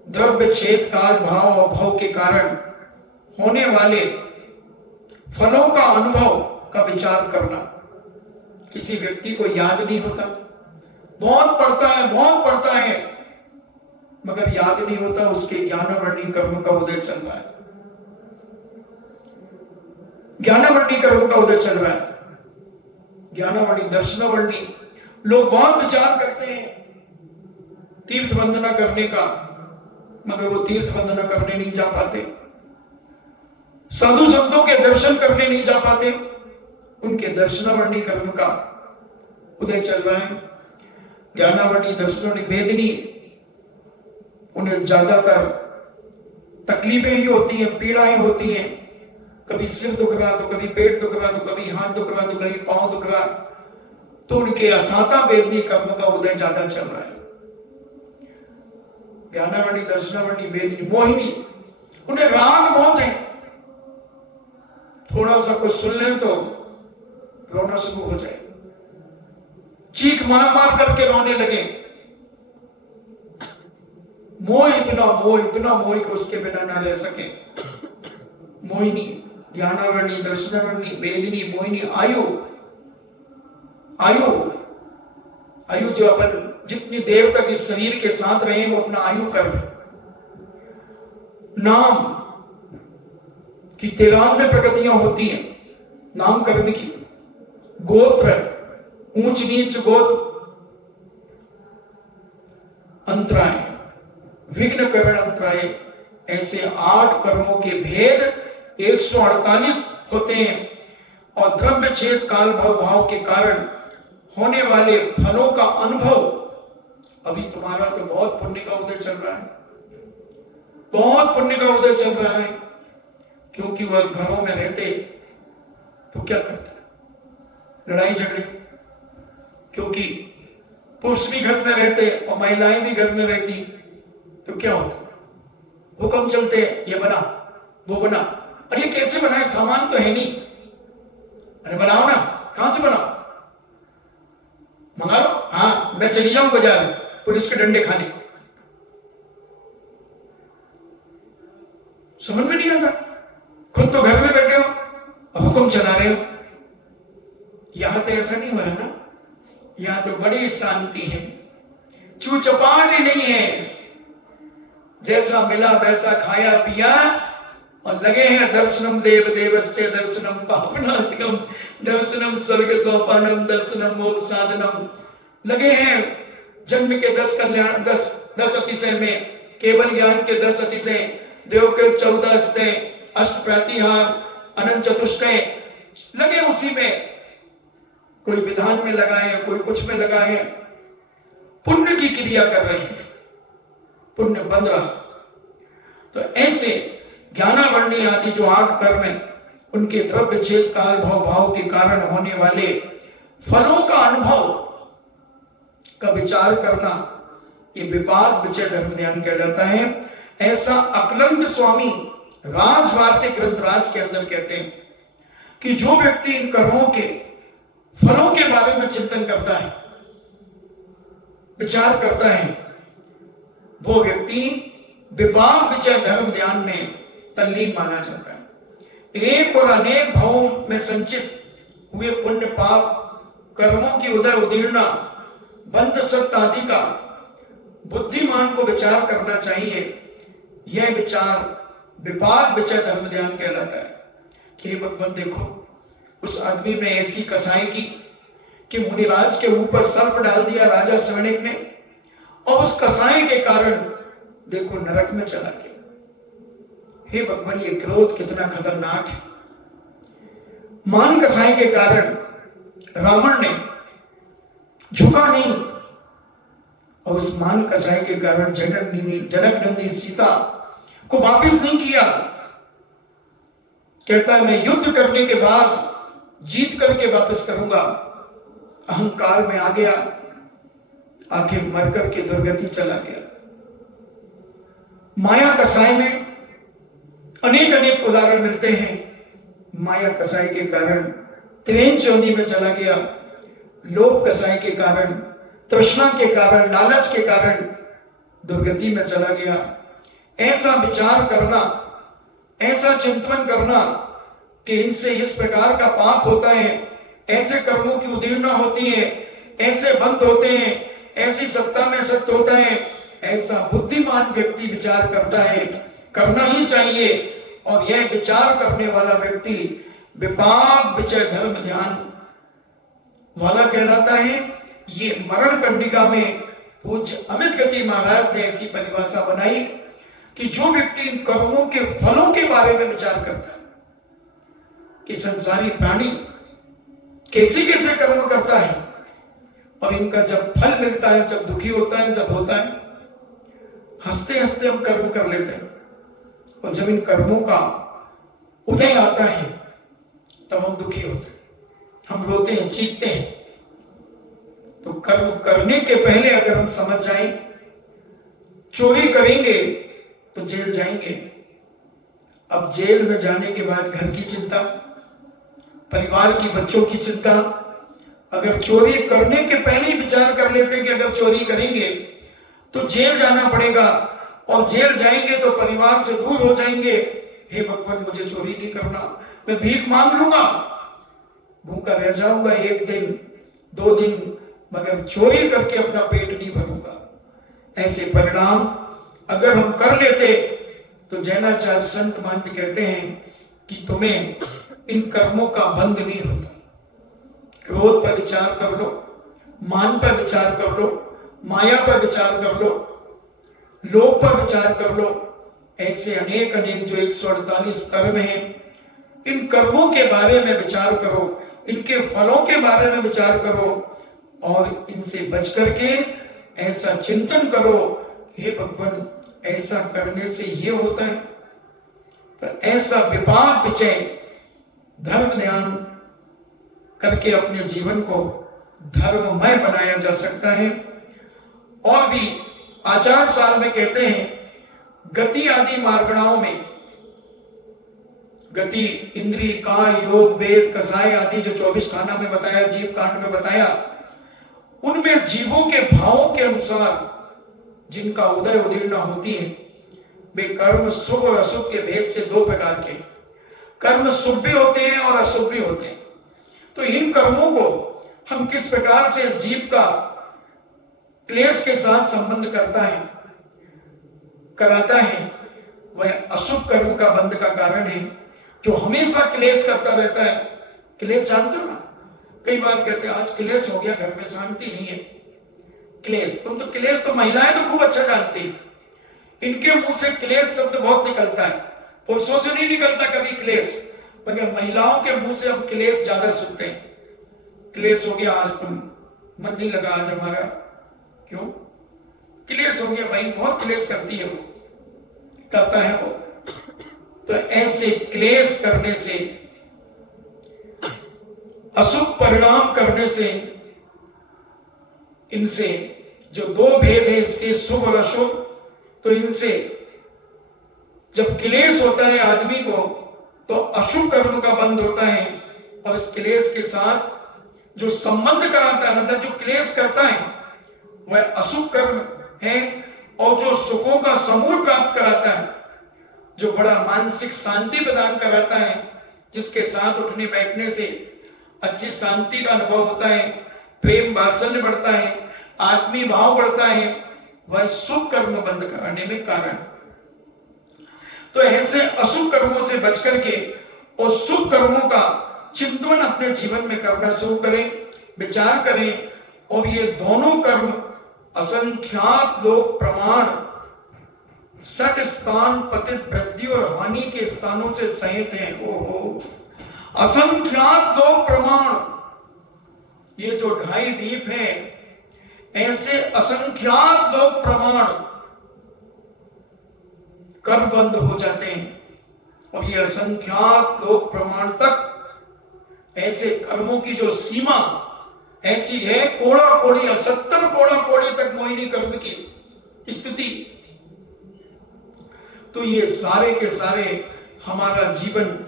द्रव्य, छेद, काल, भाव और भव के कारण होने वाले फलों का अनुभव का विचार करना। किसी व्यक्ति को याद नहीं होता, बहुत पढ़ता है, मगर याद नहीं होता उसके ज्ञानावर्णी कर्म का उदय चल रहा है, ज्ञानावर्णी कर्म का उदय चल रहा है। ज्ञानावर्णी, दर्शनावर्णी लोग बहुत विचार करते हैं तीर्थ वंदना करने का, मगर वो तीर्थ वंदना करने नहीं जा पाते, साधु संतों के दर्शन करने नहीं जा पाते, उनके दर्शनावर्णी कर्म का उदय चल रहा है। ज्ञानावर्णी, दर्शनावर्णी, वेदिनी, उन्हें ज्यादातर तकलीफें ही होती हैं, पीड़ाएं होती हैं। कभी सिर दुख रहा, तो कभी पेट दुख रहा, तो कभी हाथ दुख रहा, तो कभी पांव दुख रहा, तो उनके असाता वेदनी कर्म का उदय ज्यादा चल रहा है। ज्ञानावर्णी, दर्शनावर्णी, वेदिनी, मोहिनी, उन्हें राग बहुत है, थोड़ा सा कुछ सुन ले तो रोना शुरू हो जाए, चीख मार मार करके रोने लगे। मोह इतना मोह कि उसके बिना ना रह सके। मोहिनी, ज्ञानावर्णी, दर्शनावर्णी, वेदिनी, मोहिनी, आयु जो अपन जितनी देर तक इस शरीर के साथ रहे वो अपना आयु कर्म। नाम की 93 प्रगतियां होती हैं नाम कर्म की। गोत्र, ऊंच नीच गोत्र, अंतराय, विघ्न करण अंतराय, ऐसे 8 कर्मों के भेद 148 होते हैं। और द्रव्य, छेद, काल, भाव के कारण होने वाले फलों का अनुभव, अभी तुम्हारा तो बहुत पुण्य का उदय चल रहा है, बहुत पुण्य का उदय चल रहा है, क्योंकि वह घरों में रहते तो क्या करते, लड़ाई झगड़े, क्योंकि पुरुष भी घर में रहते और महिलाएं भी घर में रहती, तो क्या होता, हुक्म चलते, ये बना वो बना, अरे कैसे बनाए, सामान तो है नहीं, अरे बनाओ ना, कहां से बनाओ, मंगा लो, हाँ मैं चली जाऊं बाजार पुलिस के डंडे खाने। समझ में नहीं आता, खुद तो घर में बैठे हो और हुक्म चला रहे हो। यहां तो ऐसा नहीं हो रहा ना, यहां तो बड़ी शांति है, चूचपाट ही नहीं है, जैसा मिला वैसा खाया पिया और लगे हैं दर्शनम देव देवस्य दर्शनम पापनाशकम दर्शनम स्वर्ग सोपानम दर्शनम मोक्ष साधनम। लगे हैं जन्म के 10 कल्याण 10 अतिशय में, केवल ज्ञान के 10 अतिशय, देव के 14 अष्टय, अष्ट प्रतिहार, अनंत चतुष्टय, लगे उसी में। कोई विधान में लगा है, कोई कुछ में लगा है, पुण्य की क्रिया कर रहे हैं, पुण्य बन रहा। तो ऐसे ज्ञानावरणी आदि जो 8 कर्म है, उनके द्रव्य छेद काल भाव के कारण होने वाले फलों का अनुभव का विचार करना, ये विपाक विचय धर्म ध्यान कहलाता है। ऐसा अकलंद स्वामी राजवार्तिक ग्रंथराज के अंदर कहते हैं कि जो व्यक्ति इन कर्मों के फलों के बारे में चिंतन करता है, विचार करता है, वो व्यक्ति विपाक विचय धर्म ध्यान में तल्लीन माना जाता है। एक और अनेक भावों में संचित हुए पुण्य पाप कर्मों की उदय उदीर्णा बंध सत्य आदि का बुद्धिमान को विचार करना चाहिए। यह विचार विपाक विचय धर्म ध्यान कहलाता है कि भगवान देखो, उस आदमी ने ऐसी कसाई की कि मुनिराज के ऊपर सर्प डाल दिया राजा सैनिक ने, और उस कसाई के कारण देखो नरक में चला गया। हे भगवान, ये क्रोध कितना खतरनाक है। मान कसाई के कारण रावण ने झुका नहीं, और उस मान कसाई के कारण जनक नंदी सीता को वापस नहीं किया। कहता है मैं युद्ध करने के बाद जीत करके वापस करूंगा। अहंकार में आ गया, आखिर मर करके दुर्गति चला गया। माया कसाई में अनेक अनेक उदाहरण मिलते हैं। माया कसाई के कारण त्रिवेणी चोरी में चला गया, लोभ कसाई के कारण, तृष्णा के कारण, लालच के कारण दुर्गति में चला गया। ऐसा विचार करना, ऐसा चिंतन करना कि इनसे इस प्रकार का पाप होता है, ऐसे कर्मों की उदीर्णा होती है, ऐसे बंध होते हैं, ऐसी सत्ता में सत्य होता है, ऐसा बुद्धिमान व्यक्ति विचार करता है, करना ही चाहिए। और यह विचार करने वाला व्यक्ति विपाक विचय धर्म ध्यान वाला कहलाता है। ये मरण कंडिका में पूज्य अमित गति महाराज ने ऐसी परिभाषा बनाई कि जो व्यक्ति इन कर्मों के फलों के बारे में विचार करता है कि संसारी प्राणी कैसे कैसे कर्म करता है, और इनका जब फल मिलता है, जब दुखी होता है, जब होता है, हंसते हंसते हम कर्म कर लेते हैं, और जब इन कर्मों का उदय आता है तब हम दुखी होते हैं, हम रोते हैं, चीखते हैं। तो कर्म करने के पहले अगर हम समझ जाएं, चोरी करेंगे तो जेल जाएंगे। अब जेल में जाने के बाद घर की चिंता, परिवार की, बच्चों की चिंता। अगर चोरी करने के पहले ही विचार कर लेते हैं कि अगर चोरी करेंगे तो जेल जाना पड़ेगा, और जेल जाएंगे तो परिवार से दूर हो जाएंगे। हे भगवान, मुझे चोरी नहीं करना, मैं भीख मांग लूंगा, भूखा रह जाऊंगा 1 दिन 2 दिन, मगर चोरी करके अपना पेट नहीं भरूंगा। ऐसे परिणाम अगर हम कर लेते तो जैनाचार्य संत महंत कहते हैं कि तुम्हें इन कर्मों का बंध नहीं होता। क्रोध पर विचार कर लो, मान पर विचार कर लो, माया पर विचार कर लो, लोभ पर विचार कर लो। ऐसे अनेक अनेक जो 148 कर्म हैं, इन कर्मों के बारे में विचार करो, इनके फलों के बारे में विचार करो, और इनसे बच करके ऐसा चिंतन करो, हे भगवान ऐसा करने से ये होता है। तो ऐसा विपाक विचय धर्म ध्यान करके अपने जीवन को धर्ममय बनाया जा सकता है। और भी आचार सार में कहते हैं, गति आदि मार्गणाओं में, गति इंद्रिय, काल, योग, वेद, कसाय आदि जो 24 खाना में बताया, जीव कांड में बताया, उनमें जीवों के भावों के अनुसार जिनका उदय उदीर्णा होती है, वे कर्म शुभ और अशुभ के भेद से 2 प्रकार के कर्म शुभ भी होते हैं और अशुभ भी होते हैं। तो इन कर्मों को हम किस प्रकार से इस जीव का क्लेश के साथ संबंध कराता है, वह अशुभ कर्म का बंध का कारण है, जो हमेशा क्लेश करता रहता है। क्लेश जानते हो ना, कई बार कहते हैं आज क्लेश हो गया, घर में शांति नहीं है। क्लेश, क्लेश तो महिलाएं तो खूब अच्छा जानती हैं, इनके मुंह से क्लेश शब्द बहुत निकलता है, पुरुषों से नहीं निकलता कभी क्लेश, मगर महिलाओं के मुंह से हम क्लेश ज्यादा सुनते हैं। क्लेश हो गया, आज तुम मन नहीं लगा आज हमारा, क्यों क्लेश हो गया भाई, बहुत क्लेश करती है वो, करता है वो। तो ऐसे क्लेश करने से, अशुभ परिणाम करने से, इनसे जो दो भेद है इसके, शुभ और अशुभ, तो इनसे जब क्लेश होता है आदमी को तो अशुभ कर्म का बंध होता है, और इस क्लेश के साथ जो संबंध कराता है, मतलब जो क्लेश करता है वह अशुभ कर्म है, और जो सुखों का समूह प्राप्त कराता है, जो बड़ा मानसिक शांति प्रदान कराता है, जिसके साथ उठने बैठने से अच्छी शांति का अनुभव होता है, प्रेम वात्सल्य बढ़ता है, आत्मीय भाव बढ़ता है, वह शुभ कर्म बंद कराने में कारण। तो ऐसे अशुभ कर्मों से बच करके और शुभ कर्मों का चिंतन अपने जीवन में करना शुरू करें, विचार करें, और ये दोनों कर्म असंख्यात लोक प्रमाण 60 स्थान पतित वृद्धि और हानि के स्थानों से सहित हैं। ओहो, असंख्यात लोक प्रमाण, ये जो 2.5 द्वीप है, ऐसे असंख्यात लोक प्रमाण कर्म बंद हो जाते हैं, और ये असंख्यात लोक प्रमाण तक ऐसे कर्मों की जो सीमा ऐसी है, कोड़ा कोड़ी 70 कोड़ा कोड़ी तक मोहिनी कर्म की स्थिति, तो ये सारे के सारे हमारा जीवन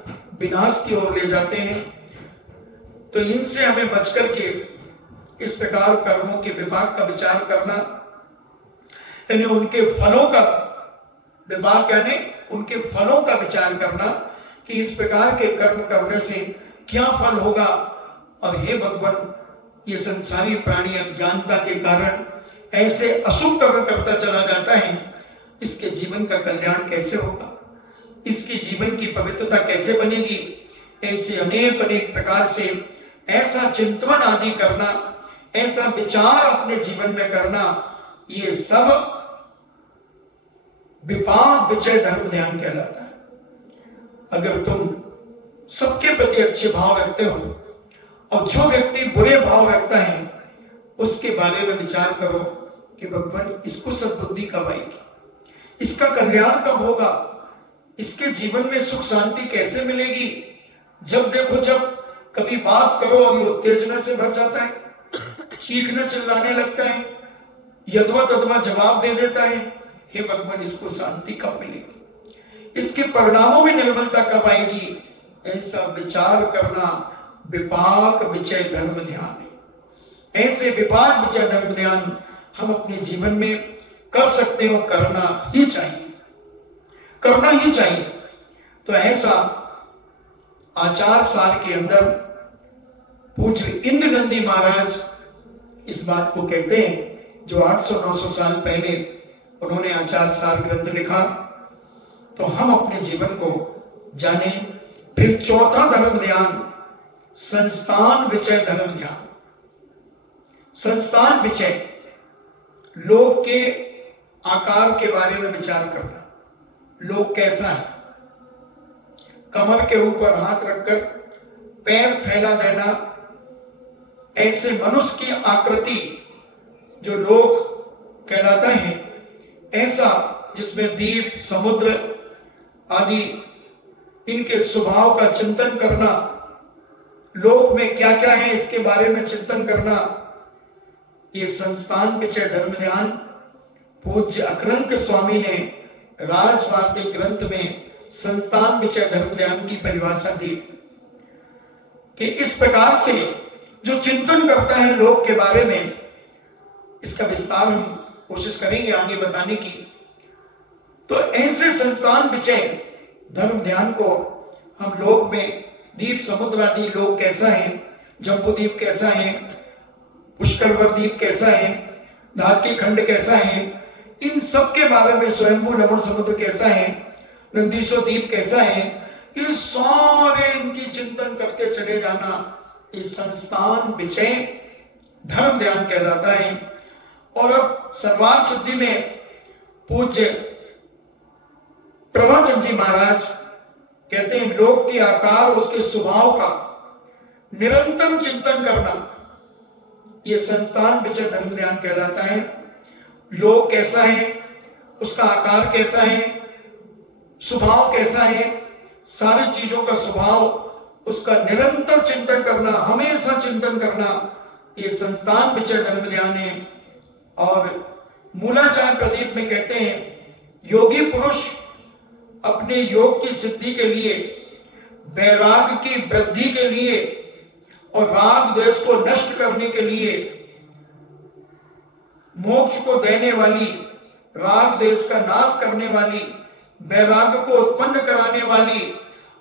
विनाश की ओर ले जाते हैं। तो इनसे हमें बच करके इस प्रकार कर्मों के विभाग का विचार करना, यानी उनके फलों का विभाग, यानी उनके फलों का विचार करना कि इस प्रकार के कर्म करने से क्या फल होगा। और हे भगवान, ये संसारी प्राणी अज्ञानता के कारण ऐसे अशुभ कर्म करता चला जाता है, इसके जीवन का कल्याण कैसे होगा, इसके जीवन की पवित्रता कैसे बनेगी। ऐसे अनेक अनेक प्रकार से ऐसा चिंतन आदि करना, ऐसा विचार अपने जीवन में करना, ये सब विपाक विचय धर्म ध्यान कहलाता है। अगर तुम सबके प्रति अच्छे भाव रखते हो, और जो व्यक्ति बुरे भाव रखता है उसके बारे में विचार करो कि भगवान इसको सद्बुद्धि कब आएगी, इसका कल्याण कब होगा, इसके जीवन में सुख शांति कैसे मिलेगी। जब देखो, जब कभी बात करो और ये उत्तेजना से भर जाता है, चीखने चिल्लाने लगता है, यदवा तदवा जवाब दे देता है, हे भगवान इसको शांति कब मिलेगी, इसके परिणामों में निर्मलता कब आएगी। ऐसा विचार करना विपाक विचय धर्म ध्यान है। ऐसे विपाक विचय धर्म ध्यान हम अपने जीवन में कर सकते हो, करना ही चाहिए, करना ही चाहिए। तो ऐसा आचार सार के अंदर पूज्य इंद्र नंदी महाराज इस बात को कहते हैं, जो 800-900 साल पहले उन्होंने आचार सार ग्रंथ लिखा। तो हम अपने जीवन को जाने। फिर चौथा धर्म ध्यान, संस्थान विचय धर्म ध्यान। संस्थान विचय, लोक के आकार के बारे में विचार करना, लोक कैसा है, कमर के ऊपर हाथ रखकर पैर फैला देना, ऐसे मनुष्य की आकृति जो लोक कहलाता है, ऐसा जिसमें द्वीप समुद्र आदि इनके स्वभाव का चिंतन करना, लोक में क्या क्या है इसके बारे में चिंतन करना, ये संस्थान विचय धर्म ध्यान पूज्य अकलंक स्वामी ने राजवार्तिक ग्रंथ में संस्थान विचय धर्म ध्यान की परिभाषा दी कि इस प्रकार से जो चिंतन करता है लोक के बारे में, इसका विस्तार हम कोशिश करेंगे आगे बताने की। तो ऐसे संस्थान विचय धर्म ध्यान को हम लोक में द्वीप समुद्र आदि लोक कैसा है जम्बूद्वीप कैसा है, पुष्कर द्वीप कैसा है, धातकी खंड कैसा है, इन सब के बारे में, स्वयंभू लवण समुद्र कैसा है, नंदीसो द्वीप कैसा है, ये सारे इनकी चिंतन करते चले जाना, इस संस्थान विषय धर्म ध्यान कहलाता है। और अब सर्वार्थ सिद्धि में पूज्य प्रभाचंद जी महाराज कहते हैं, लोक के आकार, उसके स्वभाव का निरंतर चिंतन करना, यह संस्थान विषय धर्म ध्यान कहलाता है। लोक कैसा है, उसका आकार कैसा है, स्वभाव कैसा है, सारी चीजों का स्वभाव, उसका निरंतर चिंतन करना, हमेशा चिंतन करना, ये संस्थान विषय धर्म ध्यान है। और मूलाचार्य प्रदीप में कहते हैं, योगी पुरुष अपने योग की सिद्धि के लिए, वैराग्य की वृद्धि के लिए और राग द्वेष को नष्ट करने के लिए, मोक्ष को देने वाली, राग द्वेष का नाश करने वाली, वैराग्य को उत्पन्न कराने वाली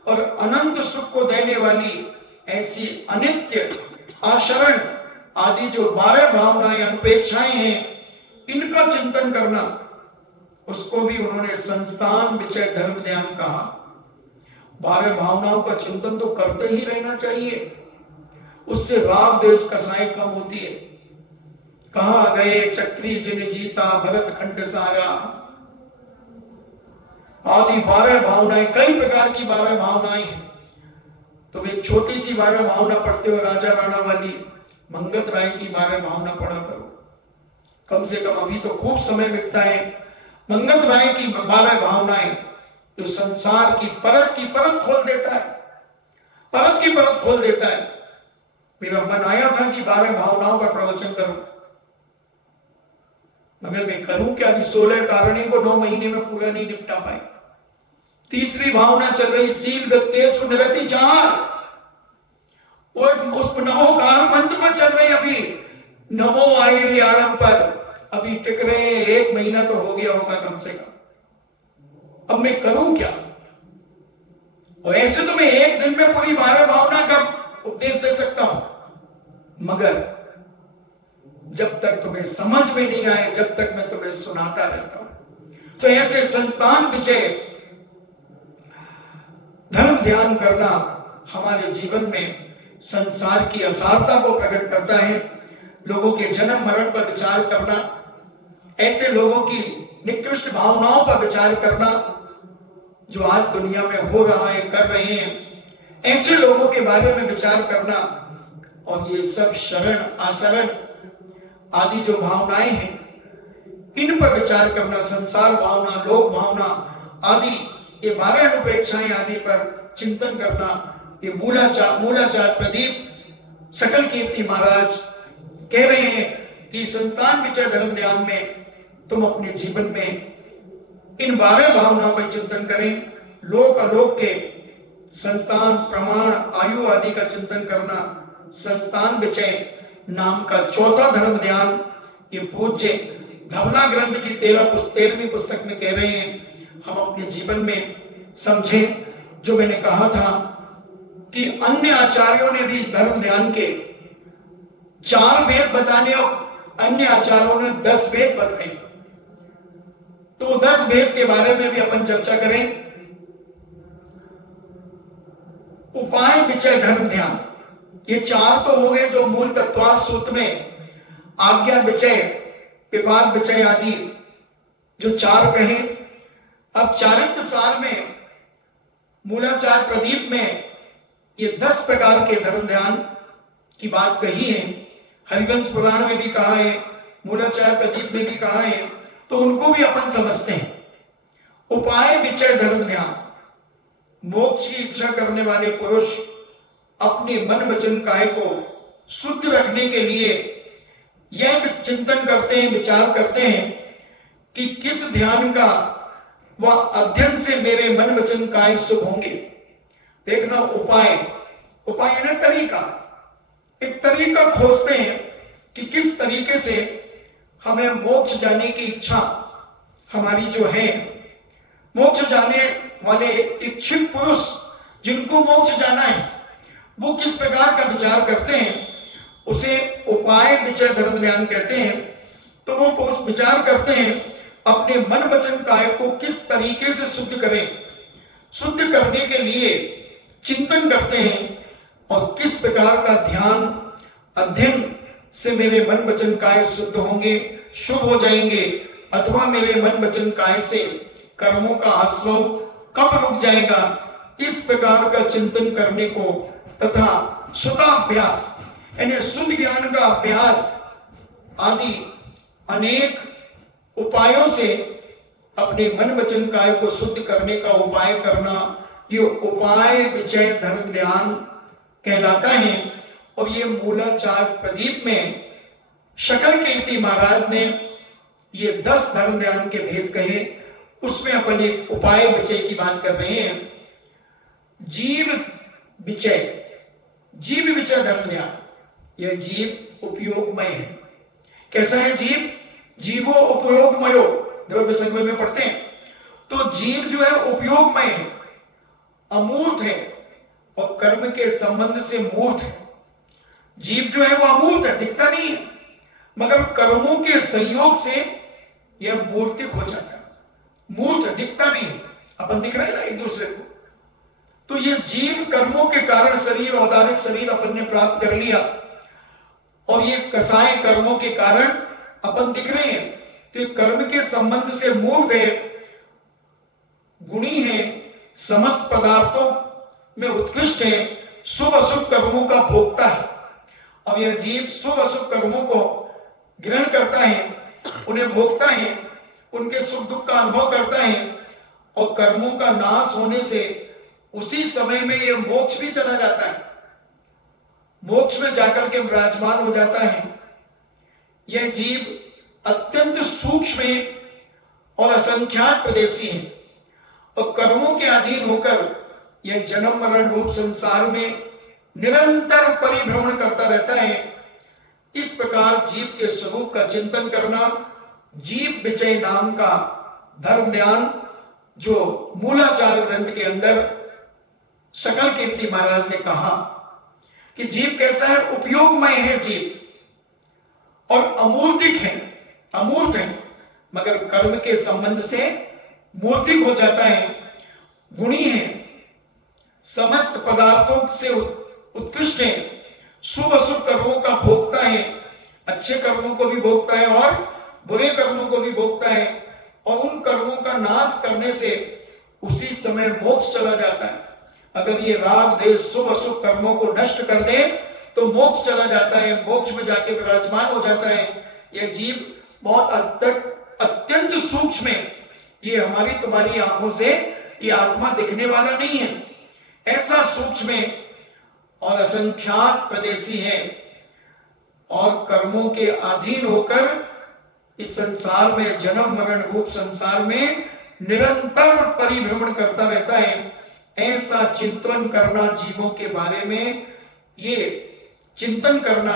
और अनंत सुख को देने वाली ऐसी अनित्य, आशरण आदि जो 12 भावनाएं, अनपेक्षाएं हैं, इनका चिंतन करना, उसको भी उन्होंने संस्थान विषय धर्म ध्यान कहा। 12 भावनाओं का चिंतन तो करते ही रहना चाहिए, उससे राग द्वेष का साई कम होती है। कहा गए चक्री जिन जीता भरत खंड सारा, आदि 12 भावनाएं, कई प्रकार की 12 भावनाएं हैं। तुम एक छोटी सी 12 भावना पढ़ते हो, राजा राणा वाली, मंगत राय की 12 भावना पढ़ा करो, कम से कम अभी तो खूब समय मिलता है। मंगत राय की 12 भावनाएं जो संसार की परत खोल देता है, परत की परत खोल देता है। मेरा मन आया था कि 12 भावनाओं का प्रवचन करूं, मगर मैं करूं क्या, अभी 16 कारणी को 9 महीने में पूरा नहीं निपटा पाए। तीसरी भावना चल रही, सील व्यक्तेषु निरतिचार, और उस नमोकार मंत्र पर चल रही, अभी नमो आई आरंभ पर अभी टिक रहे हैं, 1 महीना तो हो गया होगा कम से कम। अब मैं करूं क्या? और ऐसे तो मैं एक दिन में पूरी 12 भावना का उपदेश दे सकता हूं, मगर जब तक तुम्हें समझ में नहीं आए, जब तक मैं तुम्हें सुनाता रहता हूं। तो ऐसे संस्थान विषय धर्म ध्यान करना हमारे जीवन में संसार की असारता को प्रकट करता है। लोगों के जन्म मरण पर विचार करना, ऐसे लोगों की निकृष्ट भावनाओं पर विचार करना जो आज दुनिया में हो रहा है, कर रहे हैं, ऐसे लोगों के बारे में विचार करना, और ये सब शरण आचरण आदि जो भावनाएं हैं, इन पर विचार करना, संसार भावना, लोक भावना आदि, ये 12 अनुपेक्षाएं आदि पर चिंतन करना, ये मूलाचार्य प्रदीप सकल कीर्ति महाराज कह रहे हैं कि संस्थान विषय धर्म ध्यान में तुम अपने जीवन में इन 12 भावनाओं पर चिंतन करें। लोक अलोक के संस्थान, प्रमाण, आयु आदि का चिंतन करना, संस्थान विषय नाम का 4था धर्म ध्यान, ये पूज्य धवला ग्रंथ की 13वीं पुस्तक में कह रहे हैं, हम अपने जीवन में समझें। जो मैंने कहा था कि अन्य आचार्यों ने भी धर्म ध्यान के 4 वेद बताने और अन्य आचार्यों ने 10 वेद बताए, तो 10 वेद के बारे में भी अपन चर्चा करें। उपाय विषय धर्म ध्यान, ये 4 तो हो गए जो मूल तत्वार्थ सूत्र में आज्ञा विषय, विभाग विषय आदि जो 4 कहे। अब चारित्र सार में मूलाचार्य प्रदीप में ये 10 प्रकार के धर्म ध्यान की बात कही है। हरिवंश पुराण में भी कहा है, मूलाचार्य प्रदीप में भी कहा है, तो उनको भी अपन समझते हैं। उपाय विषय धर्म ध्यान, मोक्ष की इच्छा करने वाले पुरुष अपने मन वचन काया को शुद्ध रखने के लिए यह चिंतन करते हैं, विचार करते हैं कि किस ध्यान का व अध्ययन से मेरे मन वचन काया शुभ होंगे। देखना, उपाय यानी तरीका, एक तरीका खोजते हैं कि किस तरीके से हमें मोक्ष जाने की इच्छा हमारी जो है, मोक्ष जाने वाले इच्छुक पुरुष जिनको मोक्ष जाना है, वो किस प्रकार का विचार करते हैं, उसे उपाय विचय धर्म ध्यान कहते हैं। तो वो उस विचार करते हैं अपने मन वचन काय को किस तरीके से शुद्ध करें, शुद्ध करने के लिए चिंतन करते हैं और किस प्रकार का ध्यान अध्ययन से मेरे मन वचन काय शुद्ध होंगे, शुभ हो जाएंगे, अथवा मेरे मन वचन काय से कर्मों का आश्रव कब रुक जाएगा, इस प्रकार का चिंतन करने को तथा शुद्धाभ्यास यानी शुद्ध ज्ञान का अभ्यास आदि अनेक उपायों से अपने मन वचन काय को शुद्ध करने का उपाय करना, ये उपाय विचय धर्म ध्यान कहलाता है। और ये मूलाचार प्रदीप में शकल कीर्ति महाराज ने ये 10 धर्म ध्यान के भेद कहे, उसमें अपन एक उपाय विचय की बात कर रहे हैं। जीव विचय, जीव विचय धर्म ध्यान, यह जीव उपयोगमय है। कैसा है जीव? जीवो उपयोगमयो, द्रव्य संग्रह में पढ़ते हैं। तो जीव जो है उपयोगमय है, अमूर्त है और कर्म के संबंध से मूर्त है। जीव जो है वो अमूर्त है, दिखता नहीं है, मगर कर्मों के संयोग से यह मूर्तिक हो जाता है। मूर्त दिखता नहीं है, अपन दिख रहे हैं ना एक दूसरे को। तो ये जीव कर्मों के कारण शरीर, औदारिक शरीर अपन ने प्राप्त कर लिया और ये कसाय कर्मों के कारण अपन दिख रहे हैं। तो ये कर्म के संबंध से मूर्त है, गुणी है, समस्त पदार्थों में उत्कृष्ट है, शुभ अशुभ कर्मों का भोक्ता है। अब यह जीव शुभ अशुभ कर्मों को ग्रहण करता है, उन्हें भोगता है, उनके सुख दुख का अनुभव करता है और कर्मों का नाश होने से उसी समय में यह मोक्ष भी चला जाता है, मोक्ष में जाकर के विराजमान हो जाता है। यह जीव अत्यंत सूक्ष्म और असंख्यात प्रदेशी है और कर्मों के अधीन होकर यह जन्म मरण रूप संसार में निरंतर परिभ्रमण करता रहता है। इस प्रकार जीव के स्वरूप का चिंतन करना जीव विचय नाम का धर्म ध्यान, जो मूलाचार ग्रंथ के अंदर शकल कीर्ति महाराज ने कहा कि जीव कैसा है, उपयोगमय है जीव और अमूर्तिक है, अमूर्त है, मगर कर्म के संबंध से मूर्तिक हो जाता है। गुणी है, समस्त पदार्थों से उत्कृष्ट है, शुभ अशुभ कर्मों का भोगता है, अच्छे कर्मों को भी भोगता है और बुरे कर्मों को भी भोगता है और उन कर्मों का नाश करने से उसी समय मोक्ष चला जाता है। अगर ये राग देश शुभ अशुभ कर्मों को नष्ट कर दे तो मोक्ष चला जाता है, मोक्ष में जाके विराजमान हो जाता है। यह जीव बहुत अत्यंत सूक्ष्म है, ये हमारी तुम्हारी आंखों से ये आत्मा दिखने वाला नहीं है, ऐसा सूक्ष्म और असंख्यात प्रदेशी है और कर्मों के अधीन होकर इस संसार में, जन्म मरण रूप संसार में निरंतर परिभ्रमण करता रहता है। ऐसा चिंतन करना जीवों के बारे में, ये चिंतन करना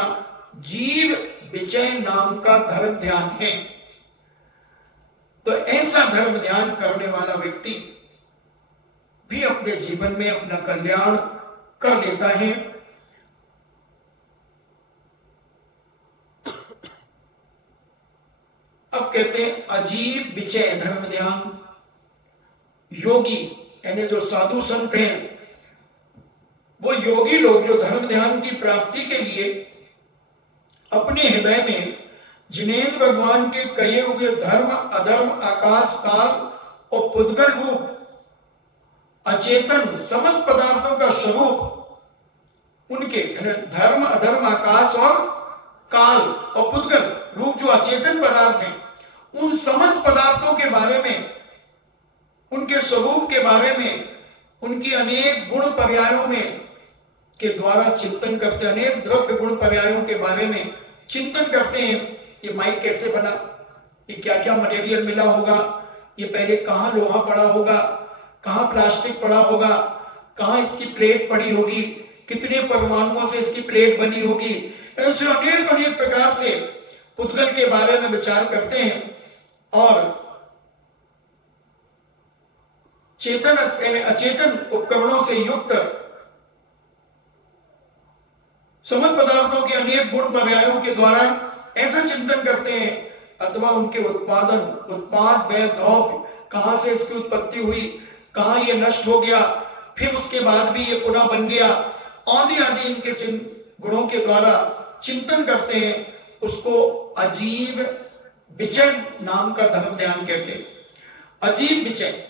जीव विचय नाम का धर्म ध्यान है। तो ऐसा धर्म ध्यान करने वाला व्यक्ति भी अपने जीवन में अपना कल्याण कर लेता है। अब कहते हैं अजीब विचय धर्म ध्यान। योगी यानी जो साधु संत हैं, वो योगी लोग जो धर्म ध्यान की प्राप्ति के लिए अपने हृदय में जिनेन्द्र भगवान के कहे हुए धर्म अधर्म आकाश काल और पुद्गल रूप अचेतन समस्त पदार्थों का स्वरूप, उनके धर्म अधर्म आकाश और काल और पुद्गल रूप जो अचेतन पदार्थ हैं, उन समस्त पदार्थों के बारे में, उनके स्वरूप के बारे में, उनकी अनेक गुण पर्यायों में के द्वारा चिंतन करते हैं, अनेक द्रव्य गुण पर्यायों के बारे में चिंतन करते हैं। ये माइक कैसे बना, ये क्या क्या मटेरियल मिला होगा, ये पहले कहाँ लोहा पड़ा होगा, कहाँ प्लास्टिक पड़ा होगा, कहाँ इसकी प्लेट पड़ी होगी, कितने परमाणुओं से इसकी प्लेट बनी होगी। ऐसे अनेक अनेक प्रकार से पुद्गल के बारे में विचार करते हैं और चेतन अचेतन उपकरणों से युक्त समस्त पदार्थों के अनेक गुण पर्यायों के द्वारा ऐसा चिंतन करते हैं, अथवा उनके उत्पाद व्यय धौत, कहां से इसकी उत्पत्ति हुई, कहां ये नष्ट हो गया, फिर उसके बाद भी ये पुनः बन गया, आदि आदि इनके गुणों के द्वारा चिंतन करते हैं, उसको अजीब विचय नाम का धर्म ध्यान कहते हैं। अजीब विचय।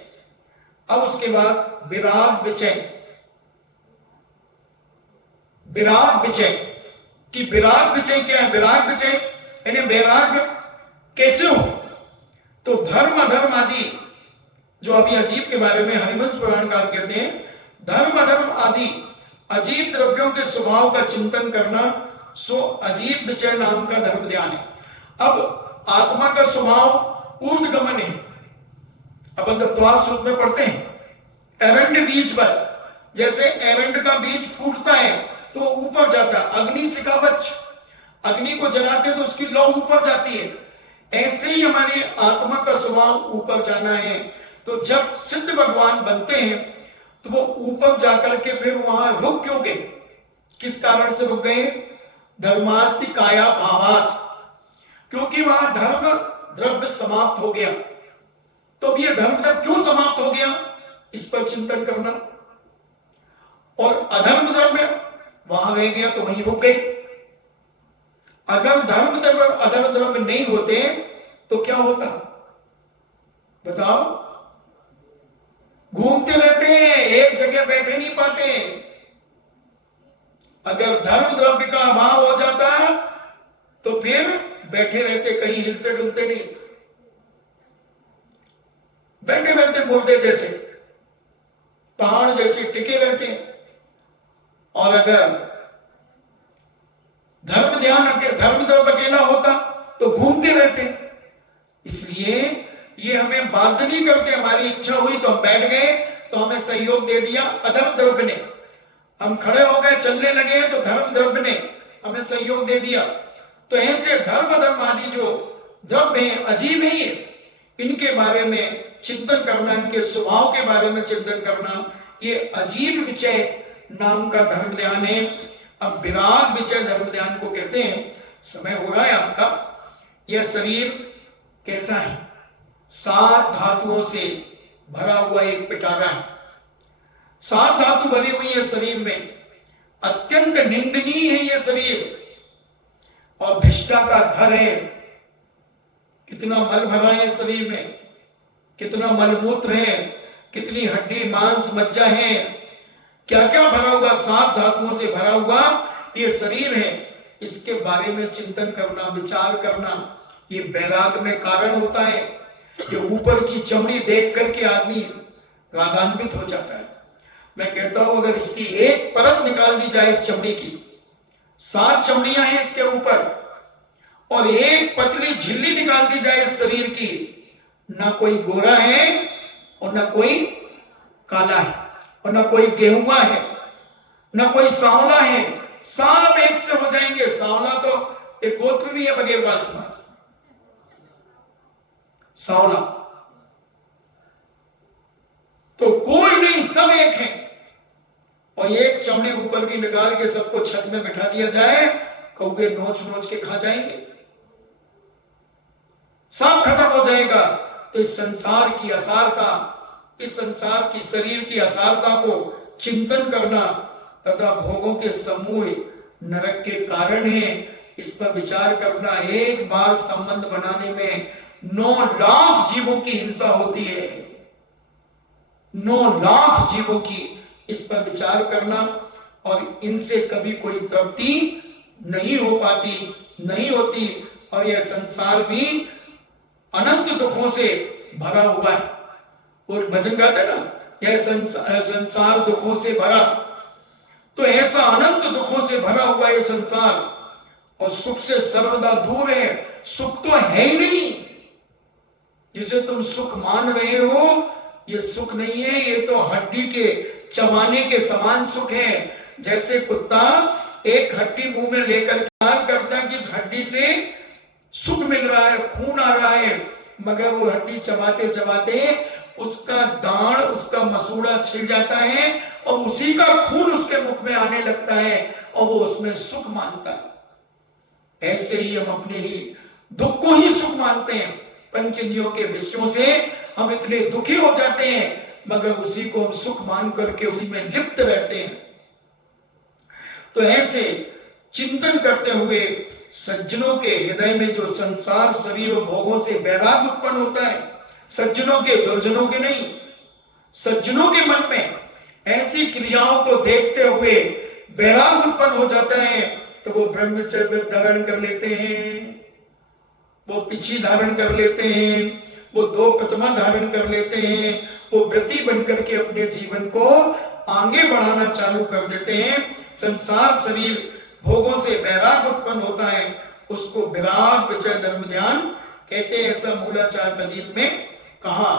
अब उसके बाद विराग विचय। विराग विचय कि विराग विचय क्या है? विराग विचय यानी वैराग्य कैसे हो? तो धर्म अधर्म आदि, जो अभी अजीब के बारे में हरिवंश पुराणकार कहते हैं, धर्म अधर्म आदि अजीब द्रव्यों के स्वभाव का चिंतन करना सो अजीब विचय नाम का धर्म ध्यान है। अब आत्मा का स्वभाव ऊर्ध्वगमन है। अपन तत्वार सूत्र में पढ़ते हैं एवंड बीज पर, जैसे एवंड का बीज फूटता है तो ऊपर जाता है, अग्नि सिखावच, अग्नि को जलाते तो उसकी लौ ऊपर जाती है, ऐसे ही हमारी आत्मा का स्वभाव ऊपर जाना है। तो जब सिद्ध भगवान बनते हैं तो वो ऊपर जाकर के फिर वहां रुक क्यों गए? किस कारण से रुक गए? धर्मास्ति काया भावात, क्योंकि वहां धर्म द्रव्य समाप्त हो गया। तो अब ये धर्म द्रव्य क्यों समाप्त हो गया, इस पर चिंतन करना। और अधर्म द्रव्य वहां रह गया तो वहीं रुक गए। अगर धर्म द्रव्य और अधर्म द्रव्य नहीं होते तो क्या होता बताओ? घूमते रहते हैं, एक जगह बैठे नहीं पाते। अगर धर्म द्रव्य का अभाव हो जाता तो फिर बैठे रहते, कहीं हिलते डुलते नहीं, बैठे रहते मुर्दे जैसे, पहाड़ जैसे टिके रहते हैं। और अगर धर्म द्रव्य अकेला होता तो घूमते रहते। इसलिए ये हमें बाध्य नहीं करते, हमारी इच्छा हुई तो हम बैठ गए तो हमें सहयोग दे दिया अधर्म द्रव्य ने, हम खड़े हो गए चलने लगे तो धर्म द्रव्य ने हमें सहयोग दे दिया। तो ऐसे धर्म अधर्म आदि जो द्रव्य हैं अजीब है, इनके बारे में चिंतन करना, इनके स्वभाव के बारे में चिंतन करना, ये अजीब विचय नाम का धर्म ध्यान है। अब विराग विचय धर्म ध्यान को कहते हैं। समय हो रहा है आपका। यह शरीर कैसा है? 7 धातुओं से भरा हुआ एक पिटारा है। 7 धातु भरी हुई है शरीर में। अत्यंत निंदनीय है यह शरीर और भिष्टा का घर है। कितना मल भरा है शरीर में, कितना मलमूत्र है, कितनी हड्डी मांस मज्जा है, क्या क्या भरा हुआ, 7 धातुओं से भरा हुआ ये शरीर है। इसके बारे में चिंतन करना, विचार करना, ये वैराग में कारण होता है कि ऊपर की चमड़ी देख करके आदमी रागान्वित हो जाता है। मैं कहता हूं अगर इसकी एक परत निकाल दी जाए इस चमड़ी की, 7 चमड़ियां हैं इसके ऊपर, और एक पतली झिल्ली निकाल दी जाए इस शरीर की, ना कोई गोरा है और ना कोई काला है और ना कोई गेहुआ है, ना कोई सांवला है, सब एक से हो जाएंगे। सांवला तो एक गोत्र भी है बगैर बाल समाज, सांवला तो कोई नहीं, सब एक है। और एक चमड़ी ऊपर की निकाल के सबको छत में बैठा दिया जाए, कौवे नोच नोच के खा जाएंगे, सब खत्म हो जाएगा। तो इस संसार की असारता, इस संसार की शरीर की असारता को चिंतन करना तथा भोगों के समूह नरक के कारण है, इस पर विचार करना। एक बार संबंध बनाने में 9 लाख जीवों की हिंसा होती है, 9 लाख जीवों की, इस पर विचार करना। और इनसे कभी कोई तृप्ति नहीं हो पाती, नहीं होती। और यह संसार भी अनंत दुखों से भरा हुआ है। और भजन गाते ना, यह संसार दुखों से भरा। तो ऐसा अनंत दुखों से भरा हुआ ये संसार, और सुख से सर्वदा दूर है। सुख तो है ही नहीं, जिसे तुम सुख मान रहे हो ये सुख नहीं है, ये तो हड्डी के चबाने के समान सुख है। जैसे कुत्ता एक हड्डी मुंह में लेकर प्यार करता है कि इस हड्डी से सुख मिल रहा है, खून आ रहा है, मगर वो हड्डी चबाते चबाते उसका दाढ़, उसका मसूड़ा छिल जाता है और उसी का खून उसके मुख में आने लगता है और वो उसमें सुख मानता है। ऐसे ही हम अपने ही दुख को ही सुख मानते हैं। पंच इंद्रियों के विषयों से हम इतने दुखी हो जाते हैं, मगर उसी को हम सुख मान करके उसी में लिप्त रहते हैं। तो ऐसे चिंतन करते हुए सज्जनों के हृदय में जो संसार शरीर और भोगों से वैराग्य उत्पन्न होता है, सज्जनों के, दुर्जनों के नहीं, सज्जनों के मन में ऐसी क्रियाओं को देखते हुए वैराग्य उत्पन्न हो जाता है, तो वो ब्रह्मचर्य धारण कर लेते हैं, वो पिछी धारण कर लेते हैं, वो दो प्रतिमा धारण कर लेते हैं, वो व्रती बनकर के अपने जीवन को आगे बढ़ाना चालू कर देते हैं। संसार शरीर भोगों से वैराग्य उत्पन्न होता है, उसको विराग विजय धर्म ध्यान कहते हैं, ऐसा मूलाचार प्रदीप में कहा।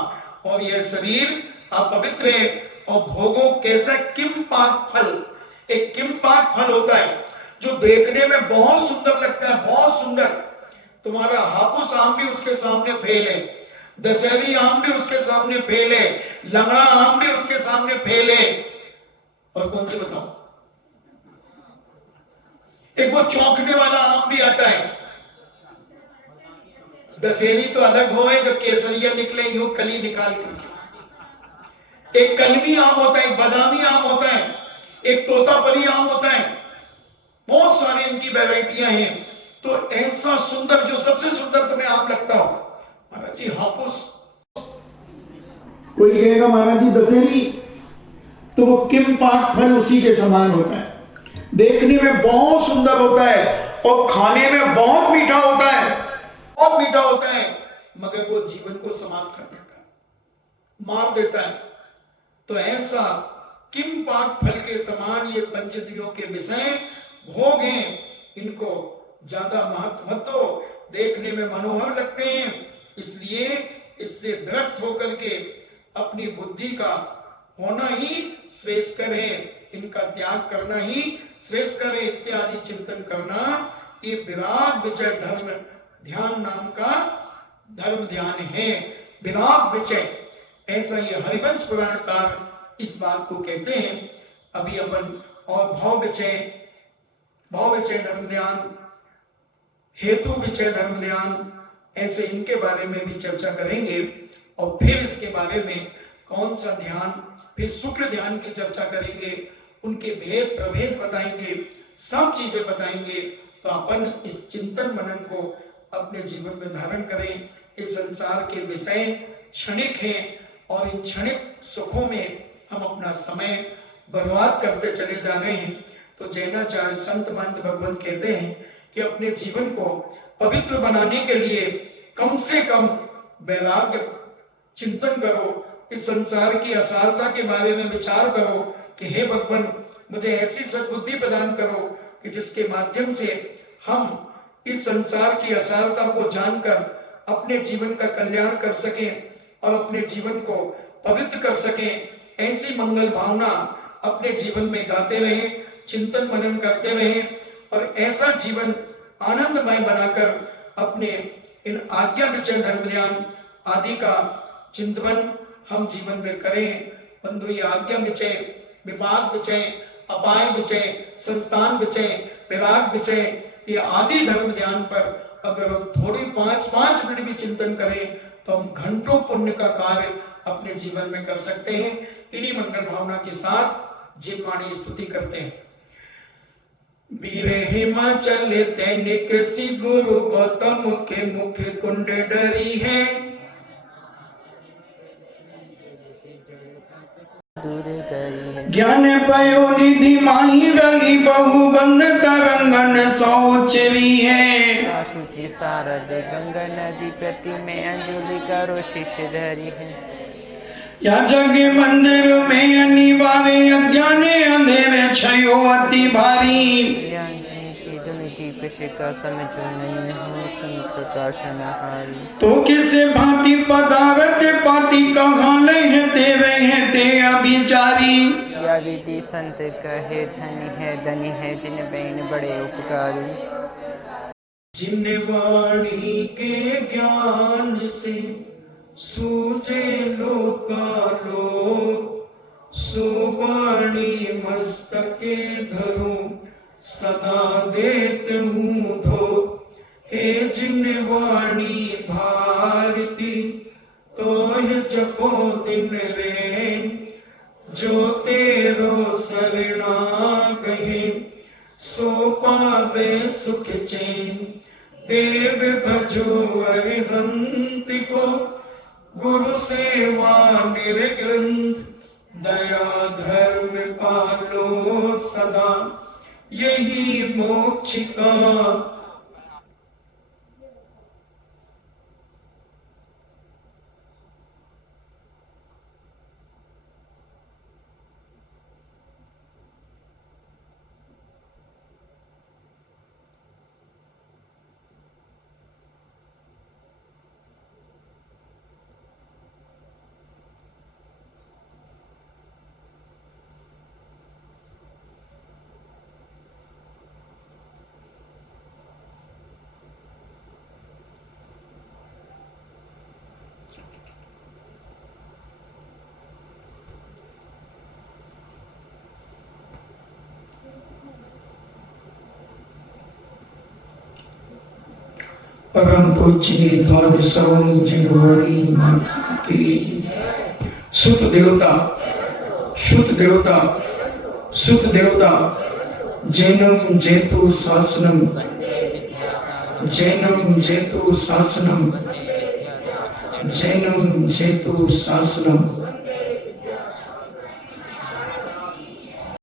और यह शरीर अपवित्र है और भोगों कैसा किम पाक फल, एक किम पाक फल होता है जो देखने में बहुत सुंदर लगता है, बहुत सुंदर। तुम्हारा हापुस आम भी उसके सामने फेल है, दशहरी आम भी उसके सामने फेल है, लंगड़ा आम भी उसके सामने फेल है। और कौन से बताऊं, एक वो चौंकने वाला आम भी आता है। दशहरी तो अलग हो है, जो केसरिया निकले यूं कली निकाल करके। एक कलमी आम होता है, एक बादामी आम होता है, एक तोतापरी आम होता है, बहुत सारी इनकी वैरायटियां हैं। तो ऐसा सुंदर, जो सबसे सुंदर तुम्हें आम लगता हो, महाराज जी हापुस, कोई कहेगा महाराज जी दशहरी, तो वो किम पाक फल उसी के समान होता है, देखने में बहुत सुंदर होता है और खाने में बहुत मीठा होता है, बहुत मीठा होता है, मगर वो जीवन को समाप्त कर देता है, मार देता है। तो ऐसा किम पाक फल के समान ये पंचदियों के विषय भोग हैं, इनको ज्यादा महत्व मत दो, देखने में मनोहर लगते हैं, इसलिए इससे विरक्त होकर के अपनी बुद्धि का होना ही श्रेष्ठकर है, इनका त्याग करना ही श्रेष्ठकर है, इत्यादि चिंतन करना, ये विराग विजय धर्म ध्यान नाम का धर्म ध्यान है। विराग विजय, ऐसा ये हरिवंश पुराणकार इस बात को कहते हैं। अभी अपन और भाव विजय धर्म ध्यान, हेतु विजय धर्म ध्यान, ऐसे इनके बारे में भी चर्चा करेंगे। और फिर इसके बारे में कौन सा ध्यान, फिर शुक्र ध्यान की चर्चा करेंगे, उनके भेद प्रभेद बताएंगे, सब चीजें बताएंगे। तो अपन इस चिंतन मनन को अपने जीवन में धारण करें। इस संसार के विषय क्षणिक हैं और इन क्षणिक सुखों में हम अपना समय बर्बाद करते चले जा रहे हैं। तो जैनाचार्य संत महंत भगवंत कहते हैं कि अपने जीवन को पवित्र बनाने के लिए कम से कम वैराग्य चिंतन करो, इस संसार की असारता के बारे में विचार करो कि हे भगवान, मुझे ऐसी सद्बुद्धि प्रदान करो कि जिसके माध्यम से हम इस संसार की असारता को जानकर अपने जीवन का कल्याण कर सकें और अपने जीवन को पवित्र कर सकें। ऐसी मंगल भावना अपने जीवन में गाते रहें, चिंतन मनन करते रहें और ऐसा जीवन आनंदमय बनाकर अपने इन आज्ञा विजय धर्म ध्यान आदि का चिंतन हम जीवन में करें। बंधु, ये आज्ञा विजय, विभाग विजय, अपाय विजय, संस्थान विजय, विभाग विजय, ये आदि धर्म ध्यान पर अगर हम थोड़ी 5-5 मिनट भी चिंतन करें तो हम घंटों पुण्य का कार्य अपने जीवन में कर सकते हैं। इन्हीं मंगल भावना के साथ जिनवाणी स्तुति करते हैं। वीर हिमाचल तैनिक सी गुरु गौतम के मुख कुंड डरी है, ज्ञान पयो निधि माही रली बहु बंद तरंगन सौचरी है, सूचि सारद गंगा नदी प्रति में अंजलि करो शिष्य धरी है, या जग मंदिर में अनिवार्य अज्ञान अंधेरे छयो अति भारी, की धुनि दीप शिखा समझो नहीं हो तन प्रकाश नहारी, तो किस भांति पदारथ पाति कहाँ लह देवे हैं ते अभिचारी, या विधि संत कहे धनी है जिन बैन बड़े उपकारी, जिन वाणी के ज्ञान से सूजे लोकालोक सुवाणी मस्तके धरूं सदा देत हूँ धो। हे जिन वाणी भारती तोह जपो दिन रैन जो तेरो सरना गहे सो पावे सुख चैन। देव भजो अरिहंत को गुरु सेवा निर्ग्रंथ दया धर्म पालो सदा यही मोक्ष का। परम पूज्य द्वादश जनवरी की सुत देवता जैनम जेतु शासनम जैनम जेतु शासनम